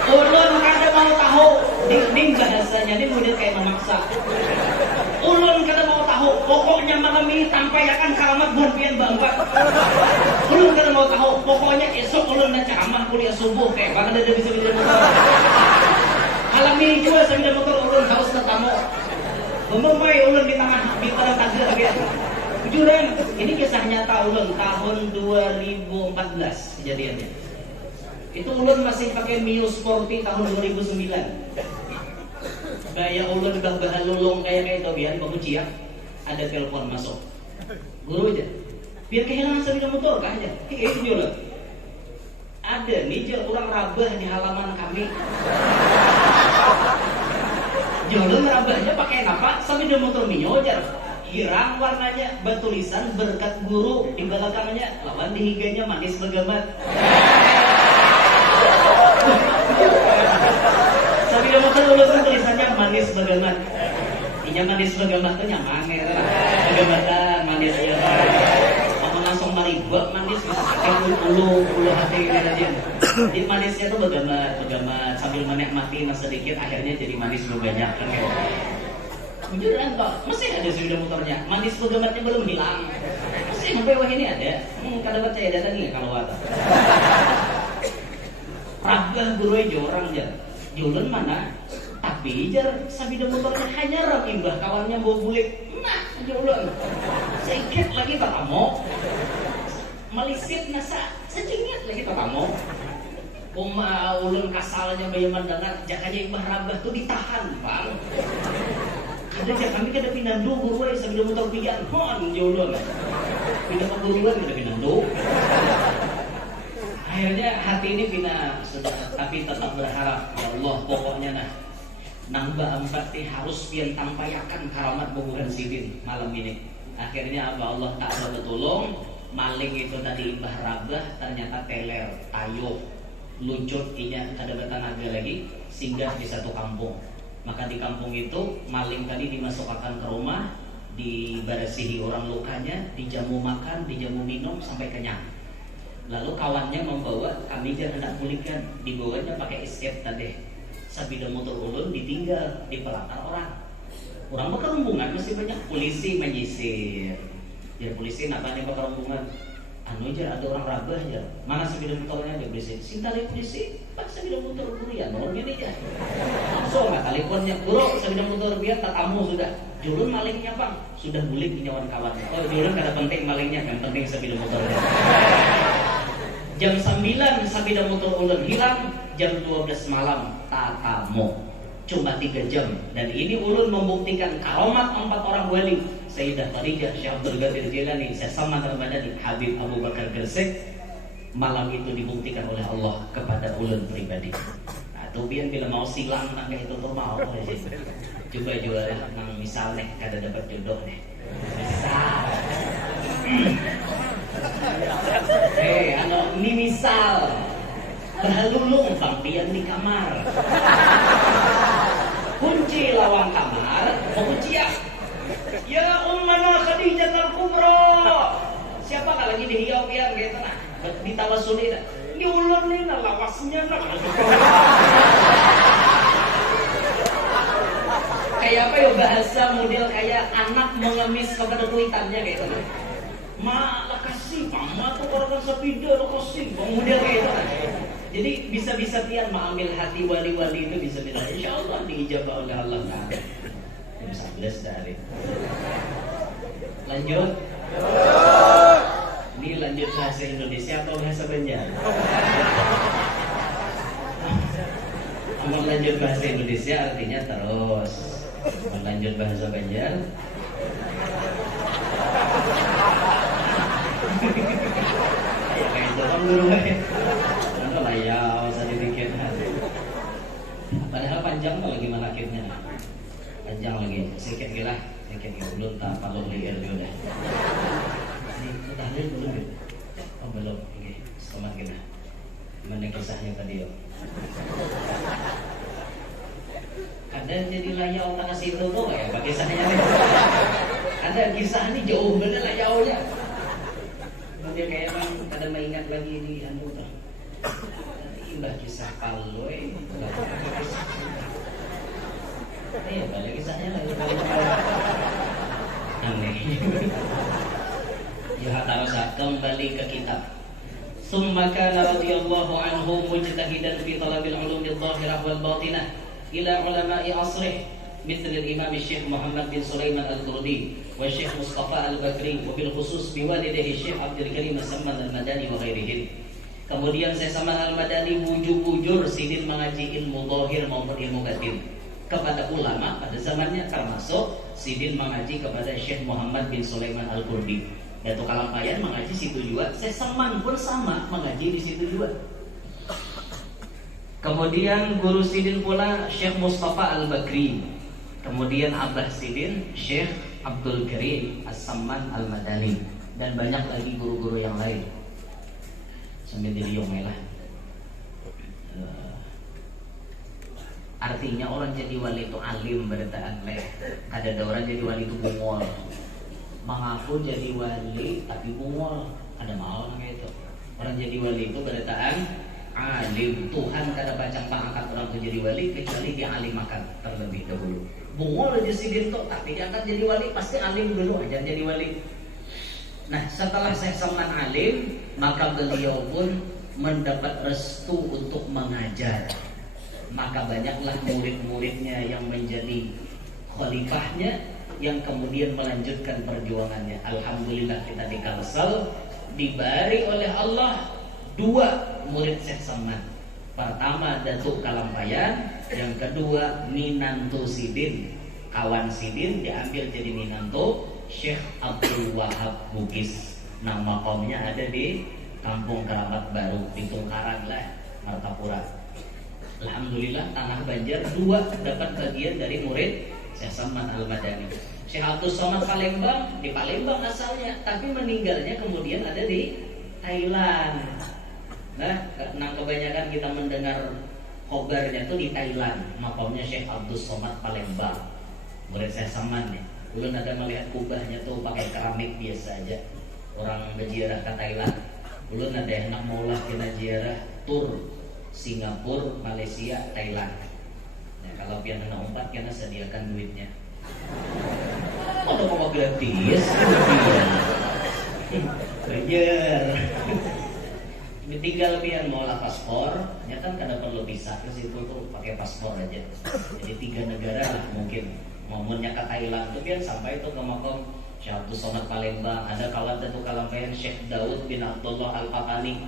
Ulun kada mau tahu, ding bahasanya ini mudah kayak memaksa. Ulun kada mau tahu, pokoknya malam ini tampayakan keramat buat pian bangga. Ulun kada mau tahu, pokoknya esok ulun nak ceramah kuliah subuh kayak bangga ada bisa motor. Malam ini juga sambil motor ulun harus ketemu. Memulai ulun di tengah tangga dia. Jujuran, ini kisah nyata ulun tahun 2014 kejadiannya. Itu ulun masih pakai Mio Sporty tahun 2009. Gaya ulun bah lulung kayak itu biar baku ciak. Ada telepon masuk. Guru aja. Biar kehilangan sepeda motor kah aja. Itu jualan. Ada nih orang rabah di halaman kami. Jualan rabahnya pakai apa? Sepeda motor Mio aja. Girang warnanya, bertulisan berkat guru di belakangnya, lawan di higanya manis begamat. Sepeda motor ulun tulisannya manis begamat. Inya manis begamat tuh nyaman ya. Begamatan manis ya. Mau langsung maribak manis pakai ulu hati aja. Jadi manisnya tuh begamat sambil menikmati mas sedikit akhirnya jadi manis banyak kan ya. Beneran Pak, masih ada sepeda motornya. Manis pegamatnya belum hilang. Masih sampai wah ini ada. Kada percaya datang nih kalau ada. Rabah guru aja orang aja. Jualan mana? Tapi jar sepeda motornya hanya rapimbah kawannya bawa bulik. Nah, jualan. Sedikit lagi tak kamu. Melisit nasa sedikit lagi tak kamu. Ulun kasalnya bayaman dengar jakanya imbah rabah tuh ditahan, Bang. Ada kami kada pinandu guru ay sambil motor pian hon jolon. Pindah ke guruan kada pinandu. Akhirnya hati ini pindah sudah tapi tetap berharap ya Allah pokoknya nang empat harus pian tampayakan karamat buburan sidin malam ini. Akhirnya Allah Ta'ala bertolong maling itu tadi imbah rabah ternyata teler, tayo, lucut inya kada bertenaga lagi singgah di satu kampung. Maka di kampung itu maling tadi dimasukkan ke rumah, dibarasihi orang lukanya, dijamu makan, dijamu minum sampai kenyang. Lalu kawannya membawa kami jangan hendak pulihkan, dibawanya pakai escape tadi. Sabida motor ulun ditinggal di pelakar orang. Orang berkerumpungan masih banyak polisi menyisir. Jadi polisi napanya berkerumpungan. Anu aja ada orang rabah aja. Mana sepeda motornya aja polisi. Sintali polisi, pak sepeda motor kurian, nolong ini aja. Langsung nggak teleponnya, guru sepeda motor biar tak kamu sudah. Julun malingnya bang, sudah bulik di nyawan kawannya. Oh julun kada penting malingnya, yang penting sepeda motornya. Jam 9 sepeda motor ulun hilang, jam 12 malam tatamu. Cuma 3 jam dan ini ulun membuktikan karamat 4 orang wali. Sayyidah Khadijah, Syekh Abdul Qadir Jilani, Syekh Samman Al-Madani, Habib Abu Bakar Gresik. Malam itu dibuktikan oleh Allah kepada ulun pribadi. Nah, tubian bila mau silang nang itu tuh mau coba jual nang misal nih kada dapat jodoh nih. Misal misal bahalulung bangpian di kamar, kunci lawang kamar, mau kunci ya ummana Khadijah al-Kubra. Siapa nggak lagi dihiau pian gitu nah, ditawasuli dah. Ini ulun nih nah lawasnya nah. Kayak apa ya bahasa model kayak anak mengemis kepada kuitannya gitu nah. Ma kasih, mama tuh orang sepida lo kasih, model kayak itu nah. Jadi bisa-bisa pian mengambil hati wali-wali itu bisa bilang insya Allah diijabah oleh Allah Ta'ala. Jam 11 dari. Lanjut. Ini lanjut bahasa Indonesia atau bahasa Banjar? Amal lanjut bahasa Indonesia artinya terus. Lanjut bahasa Banjar. Ya kayak itu kan guru mana lah ya usah dibikin. Padahal panjang kalau gimana akhirnya. Panjang lagi, sedikit gila, sedikit belum tak kalau lihat dia udah. Ini udah lihat belum ya? Oh belum, oke, selamat kita. Mana kisahnya tadi ya? Ada jadi layau tak kasih itu tuh ya, pak kisahnya. Ada kisah ini jauh bener layaunya. Dia kayak emang kadang mengingat lagi di anu tuh. Ini kisah paloi. Iya, balik kisahnya lagi aneh. Ya harus kembali ke kitab. Summa kana radhiyallahu anhu mujtahidan fi talabil ulum adh-dhahirah wal batinah ila ulama'i asrih مثل الإمام الشيخ محمد بن سليمان الكردي والشيخ مصطفى البكري وبالخصوص بوالده الشيخ عبد الكريم السمان المدني وغيرهم. Kemudian Syekh Saman Al-Madani bujur-bujur sidin mengaji ilmu zahir maupun ilmu batin kepada ulama pada zamannya, termasuk sidin mengaji kepada Syekh Muhammad bin Sulaiman Al-Kurdi. Datuk Kalampayan mengaji situ juga, Syekh Saman pun sama mengaji di situ juga. Kemudian guru sidin pula Syekh Mustafa Al-Bakri. Kemudian Abah sidin Syekh Abdul Karim As-Saman Al-Madani, dan banyak lagi guru-guru yang lain. Sambil diliung lah. Artinya orang jadi wali itu alim beritaan leh. Ada orang jadi wali itu bungol. Mengaku jadi wali tapi bungol. Ada mau kayak itu. Orang jadi wali itu beritaan alim. Tuhan kada bacang pangkat orang itu jadi wali kecuali dia alim makan terlebih dahulu. Bungol aja sidin tuh, tapi dia akan jadi wali pasti alim dulu aja jadi wali. Nah setelah Syekh Saman alim, maka beliau pun mendapat restu untuk mengajar. Maka banyaklah murid-muridnya yang menjadi khalifahnya, yang kemudian melanjutkan perjuangannya. Alhamdulillah kita di Kalsel diberi oleh Allah 2 murid Syekh Saman. Pertama Datuk Kalampayan, yang kedua Minanto Sidin, kawan Sidin diambil jadi Minanto Syekh Abdul Wahab Bugis. Nama kaumnya ada di Kampung Keramat Baru di Tungkarang lah, Martapura. Alhamdulillah tanah Banjar 2 dapat bagian dari murid Syekh Saman Al-Madani. Syekh Abdul Somad Palembang di Palembang asalnya, tapi meninggalnya kemudian ada di Thailand. Nah, karena kebanyakan kita mendengar khobarnya itu di Thailand. Makamnya Syekh Abdul Somad Palembang, murid Syekh Saman nih. Belum ada melihat kubahnya tuh pakai keramik biasa aja. Orang berziarah ke Thailand. Belum ada yang nak maulah kena ziarah tur Singapura, Malaysia, Thailand. Nah, kalau pian nak umpat kena sediakan duitnya. Oh, udah mau gratis. Bayar. Tinggal pian maulah paspor, nyata kada perlu visa ke situ tuh pakai paspor aja. Jadi 3 negara lah mungkin. Momennya ke Thailand tuh pian sampai tuh ke makam Syekh Abdul Somad Palembang. Ada kawan Datuk Kalampayan Syekh Daud bin Abdullah Al-Patani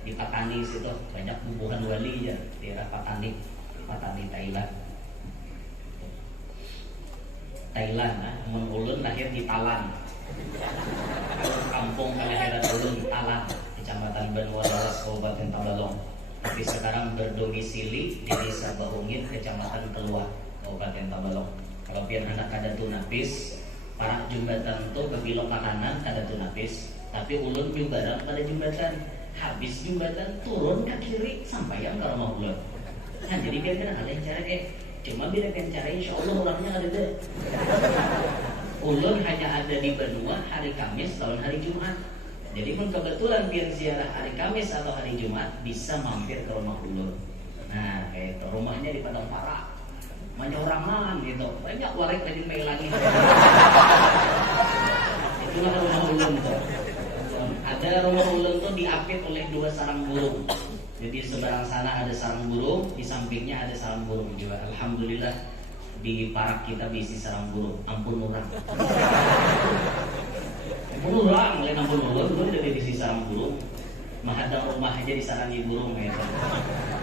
di Patani situ, banyak bubuhan wali ya di daerah Patani, Thailand. Thailand, ulun lahir di Talang. Kampung kelahiran ulun Talang, Kecamatan Banwarawas, Kabupaten Tabalong. Tapi sekarang berdomisili di Desa Bahungin, Kecamatan Keluar, Kabupaten Tabalong. Kalau pian anak kada tunapis, para jembatan itu berbelok ke kanan kada tunapis, tapi ulun jumbarang pada jembatan. habis jembatan turun ke kiri sampai yang ke rumah ulun. Nah jadi kira-kira ada yang cara cuma bila kan cara insya Allah orangnya ada deh. Ulun hanya ada di Benua hari Kamis lawan hari Jumat. Jadi pun kebetulan biar ziarah hari Kamis atau hari Jumat bisa mampir ke rumah ulun. Nah kayak itu rumahnya di Padang Para, Manyorangan gitu, banyak warek tadi main lagi. Itulah rumah ulun tuh. Ada rumah ulun tuh diapit oleh 2 sarang burung. Jadi seberang sana ada sarang burung, di sampingnya ada sarang burung juga. Alhamdulillah di Parak kita bisi sarang burung. Ampun orang. Ampun orang, lain ampun ulun, ulun udah bisi sarang burung. Menghadang rumah aja disarangi burung gitu.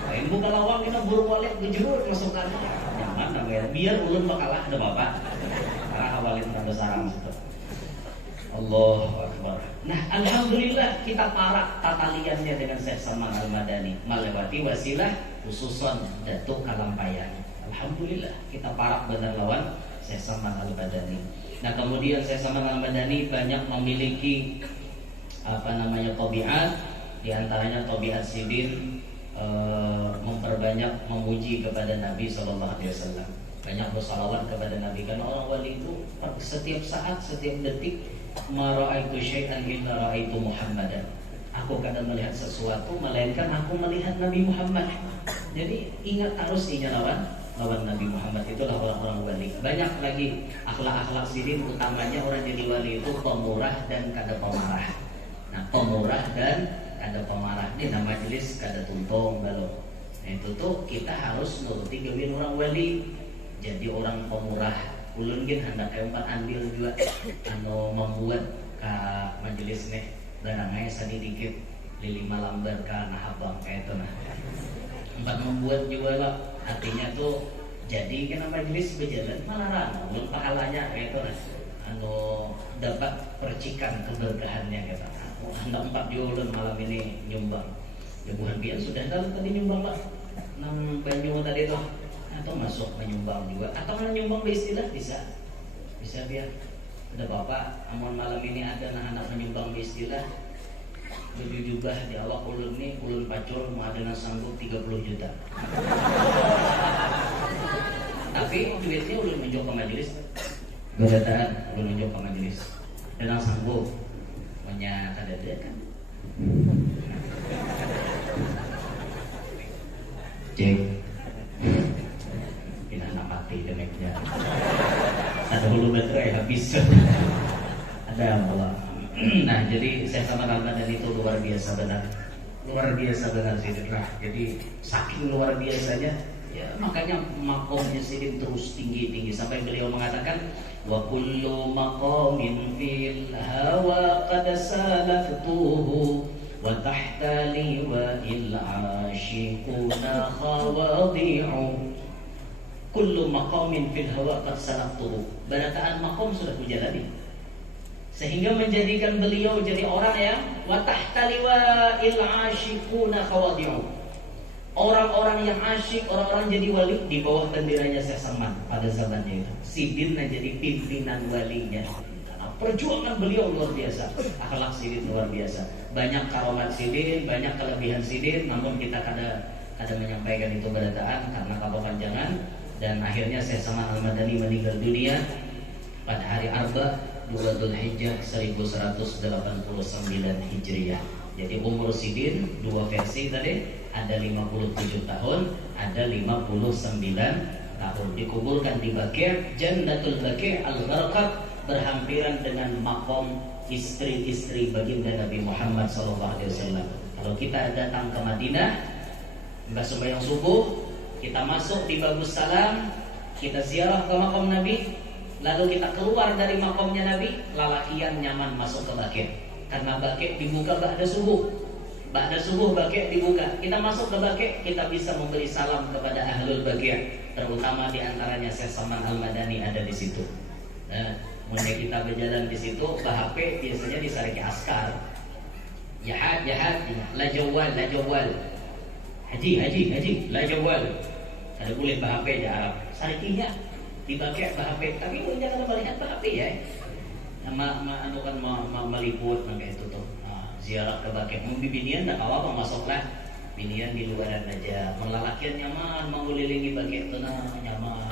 Lain buka lawang kita burung walet gejurut masuk kamar. Nyaman namanya. Biar ulun bakalah ada bapak. Karena awalin ada sarang situ. Allahu Akbar. Nah, alhamdulillah kita parak tataliannya dengan Syekh Salman Al-Madani melewati wasilah khususon Datuk Kalampayan. Alhamdulillah kita parak benar lawan Syekh Salman Al-Madani. Nah, kemudian Syekh Salman Al-Madani banyak memiliki tabiat, di antaranya tabiat sidin, memperbanyak memuji kepada Nabi sallallahu alaihi wasallam. Banyak bersalawat kepada Nabi karena orang wali itu setiap saat, setiap detik ma ra'aitu syai'an illa ra'aitu Muhammadan. Aku kadang melihat sesuatu melainkan aku melihat Nabi Muhammad. Jadi ingat lawan Nabi Muhammad, itulah orang-orang wali. Banyak lagi akhlak-akhlak sidin, utamanya orang jadi wali itu pemurah dan kada pemarah. Nah, pemurah dan kada pemarah ini nama majelis kada tuntung balok. Nah, itu tuh kita harus nuruti gawin orang wali. Jadi orang pemurah ulun gin hendak empat andil juga membuat ke majelis nih barangnya sedikit lima lambar ke nahabang kayak itu nah empat membuat juga lah artinya tuh jadi kena majelis berjalan malaran ulun pahalanya kayak itu nah dapat percikan keberkahannya kata hendak empat juga ulun malam ini nyumbang ya bukan biar sudah dalam tadi nyumbang lah 6 banyu tadi tuh atau masuk menyumbang juga atau menyumbang beristilah bisa biar ada bapak amun malam ini ada anak menyumbang beristilah baju juga di awak ulun nih ulun pacul mau ada sanggup 30 juta tapi duitnya ulun menunjuk ke majelis berataan ulun menunjuk ke majelis dan sanggup punya kadada kan cek mati demeknya ada hulu baterai habis ada Allah. Nah jadi saya sama Ramadan itu luar biasa benar Sidin lah. Jadi saking luar biasanya ya makanya makomnya Sidin terus tinggi sampai beliau mengatakan wa kullu maqamin fil hawa qad salaftuhu wa tahta liwa'il ashiquna khawadi'u. Kullu maqamin fil hawa qad salaftuhu. Barataan maqam sudah kujalani. Sehingga menjadikan beliau jadi orang yang wa tahta liwa'il ashiquna khawadi'u. Orang-orang yang asyik, orang-orang jadi wali di bawah benderanya Syekh Salman pada zamannya itu. Sidin jadi pimpinan walinya. Karena perjuangan beliau luar biasa. Akhlak Sidin luar biasa. Banyak karomat Sidin, banyak kelebihan Sidin, namun kita kada menyampaikan itu barataan karena kepanjangan. Dan akhirnya Syekh Salman Al-Madani meninggal dunia pada hari Arba 2 Dzulhijjah 1189 Hijriah. Jadi umur Sidin 2 versi tadi, ada 57 tahun, ada 59 tahun. Dikuburkan di Baqi', Jannatul Baqi' Al-Gharqad, berhampiran dengan makom istri-istri baginda Nabi Muhammad SAW. Kalau kita datang ke Madinah, mbak sembahyang subuh, kita masuk di Babus Salam, kita ziarah ke makam Nabi, lalu kita keluar dari makamnya Nabi, lalakian nyaman masuk ke Baqi'. Karena Baqi' dibuka ba'da subuh. Ba'da subuh Baqi' dibuka. Kita masuk ke Baqi', kita bisa memberi salam kepada ahlul Baqi', terutama di antaranya Syekh Salman Al-Madani ada di situ. Nah, mulai kita berjalan di situ, HP biasanya disariki askar. Jahat, la jawal. Haji, la jawal. Ada boleh bahapa ya Arab. Sarikinya dipakai bahapa, tapi pun jangan melihat bahapa ya. Anukan meliput kayak itu tuh. ziarah ke Bakeh. Mau bibinian tak apa masuklah. Binian di luaran aja. Melalakian nyaman, mau ngelilingi Bakeh tenang nyaman.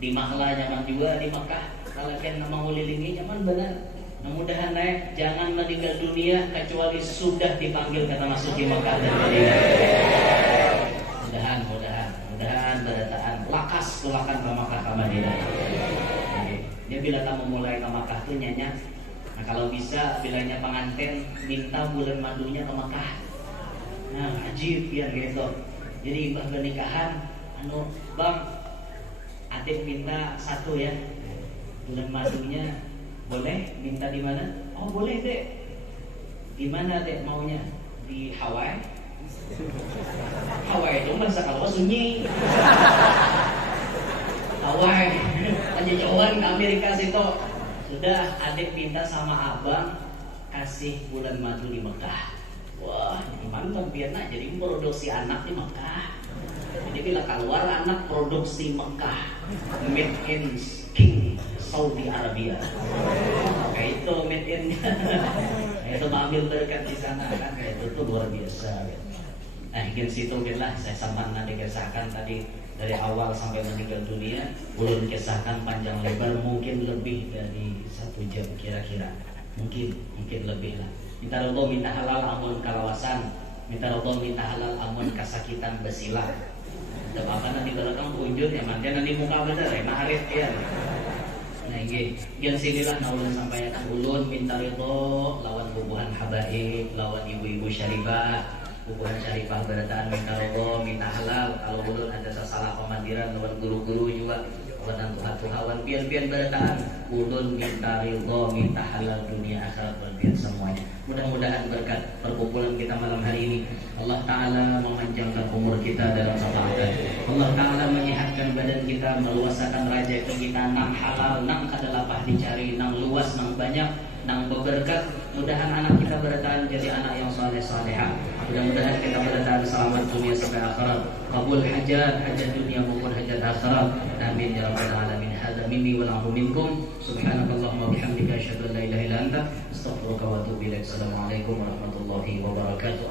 Di Mahla nyaman juga di Makkah. Lalakian mau ngelilingi nyaman benar. Mudah-mudahan naik jangan meninggal dunia kecuali sudah dipanggil kata masuk di Makkah dan Madinah. Mudahan berataan lakas tulakan ke Makkah ke Madinah. Dia bila kamu mulai ke Makkah tuh nyanyi. Nah kalau bisa bilanya pengantin minta bulan madunya ke Makkah. Nah ajib ya gitu. Jadi bah pernikahan bang adik minta satu ya bulan madunya. Boleh minta di mana? Oh boleh dek. Di mana dek maunya? Di Hawaii? Hawaii itu masa kalau sunyi. Hawaii, penjajauhan ke Amerika situ. Sudah adik minta sama abang kasih bulan madu di Mekah. Wah, mantap biar nak jadi produksi anak di Mekah. Jadi bila keluar anak produksi Mekah, made in King Saudi Arabia. Kayak itu made in. Kayak itu mengambil berkat di sana kan, kayak itu tuh luar biasa. Nah, ingin situ bila saya sampai nanti kisahkan tadi dari awal sampai meninggal dunia, ulun kisahkan panjang lebar mungkin lebih dari 1 jam kira-kira. Mungkin lebih lah. Minta Allah minta halal amun kalawasan, minta Allah minta halal amun kasakitan besilah. Tidak apa nanti belakang wujud ya mantan nanti muka bener ya ma'arif ya. Nah ini yang sinilah naulun sampai ulun minta ridho lawan bubuhan habaib, lawan ibu-ibu syarifah, bubuhan syarifah berataan minta ridho, minta halal. Kalau ulun ada salah pemandiran lawan guru-guru juga lawan tuhan pian-pian berataan ulun minta ridho, minta halal dunia akhirat pian semuanya. Mudah-mudahan berkat perkumpulan kita malam hari ini Allah Ta'ala memanjangkan umur kita dalam taat. Allah Ta'ala menyehatkan badan kita, meluaskan rezeki kita, nang halal, nang kadalapah dicari, nang luas, nang banyak, nang berberkat. Mudahan anak kita bertahan jadi anak yang saleh-salehah. Mudah-mudahan kita bertahan selamat dunia sampai akhirat. Qabul hajat dunia maupun hajat akhirat. Amin ya rabbal alamin. Hadza minni wa lahu minkum. Subhanakallahumma bihamdika asyhadu an la ilaha illa anta astaghfiruka wa atubu ilaik. Assalamualaikum warahmatullahi wabarakatuh.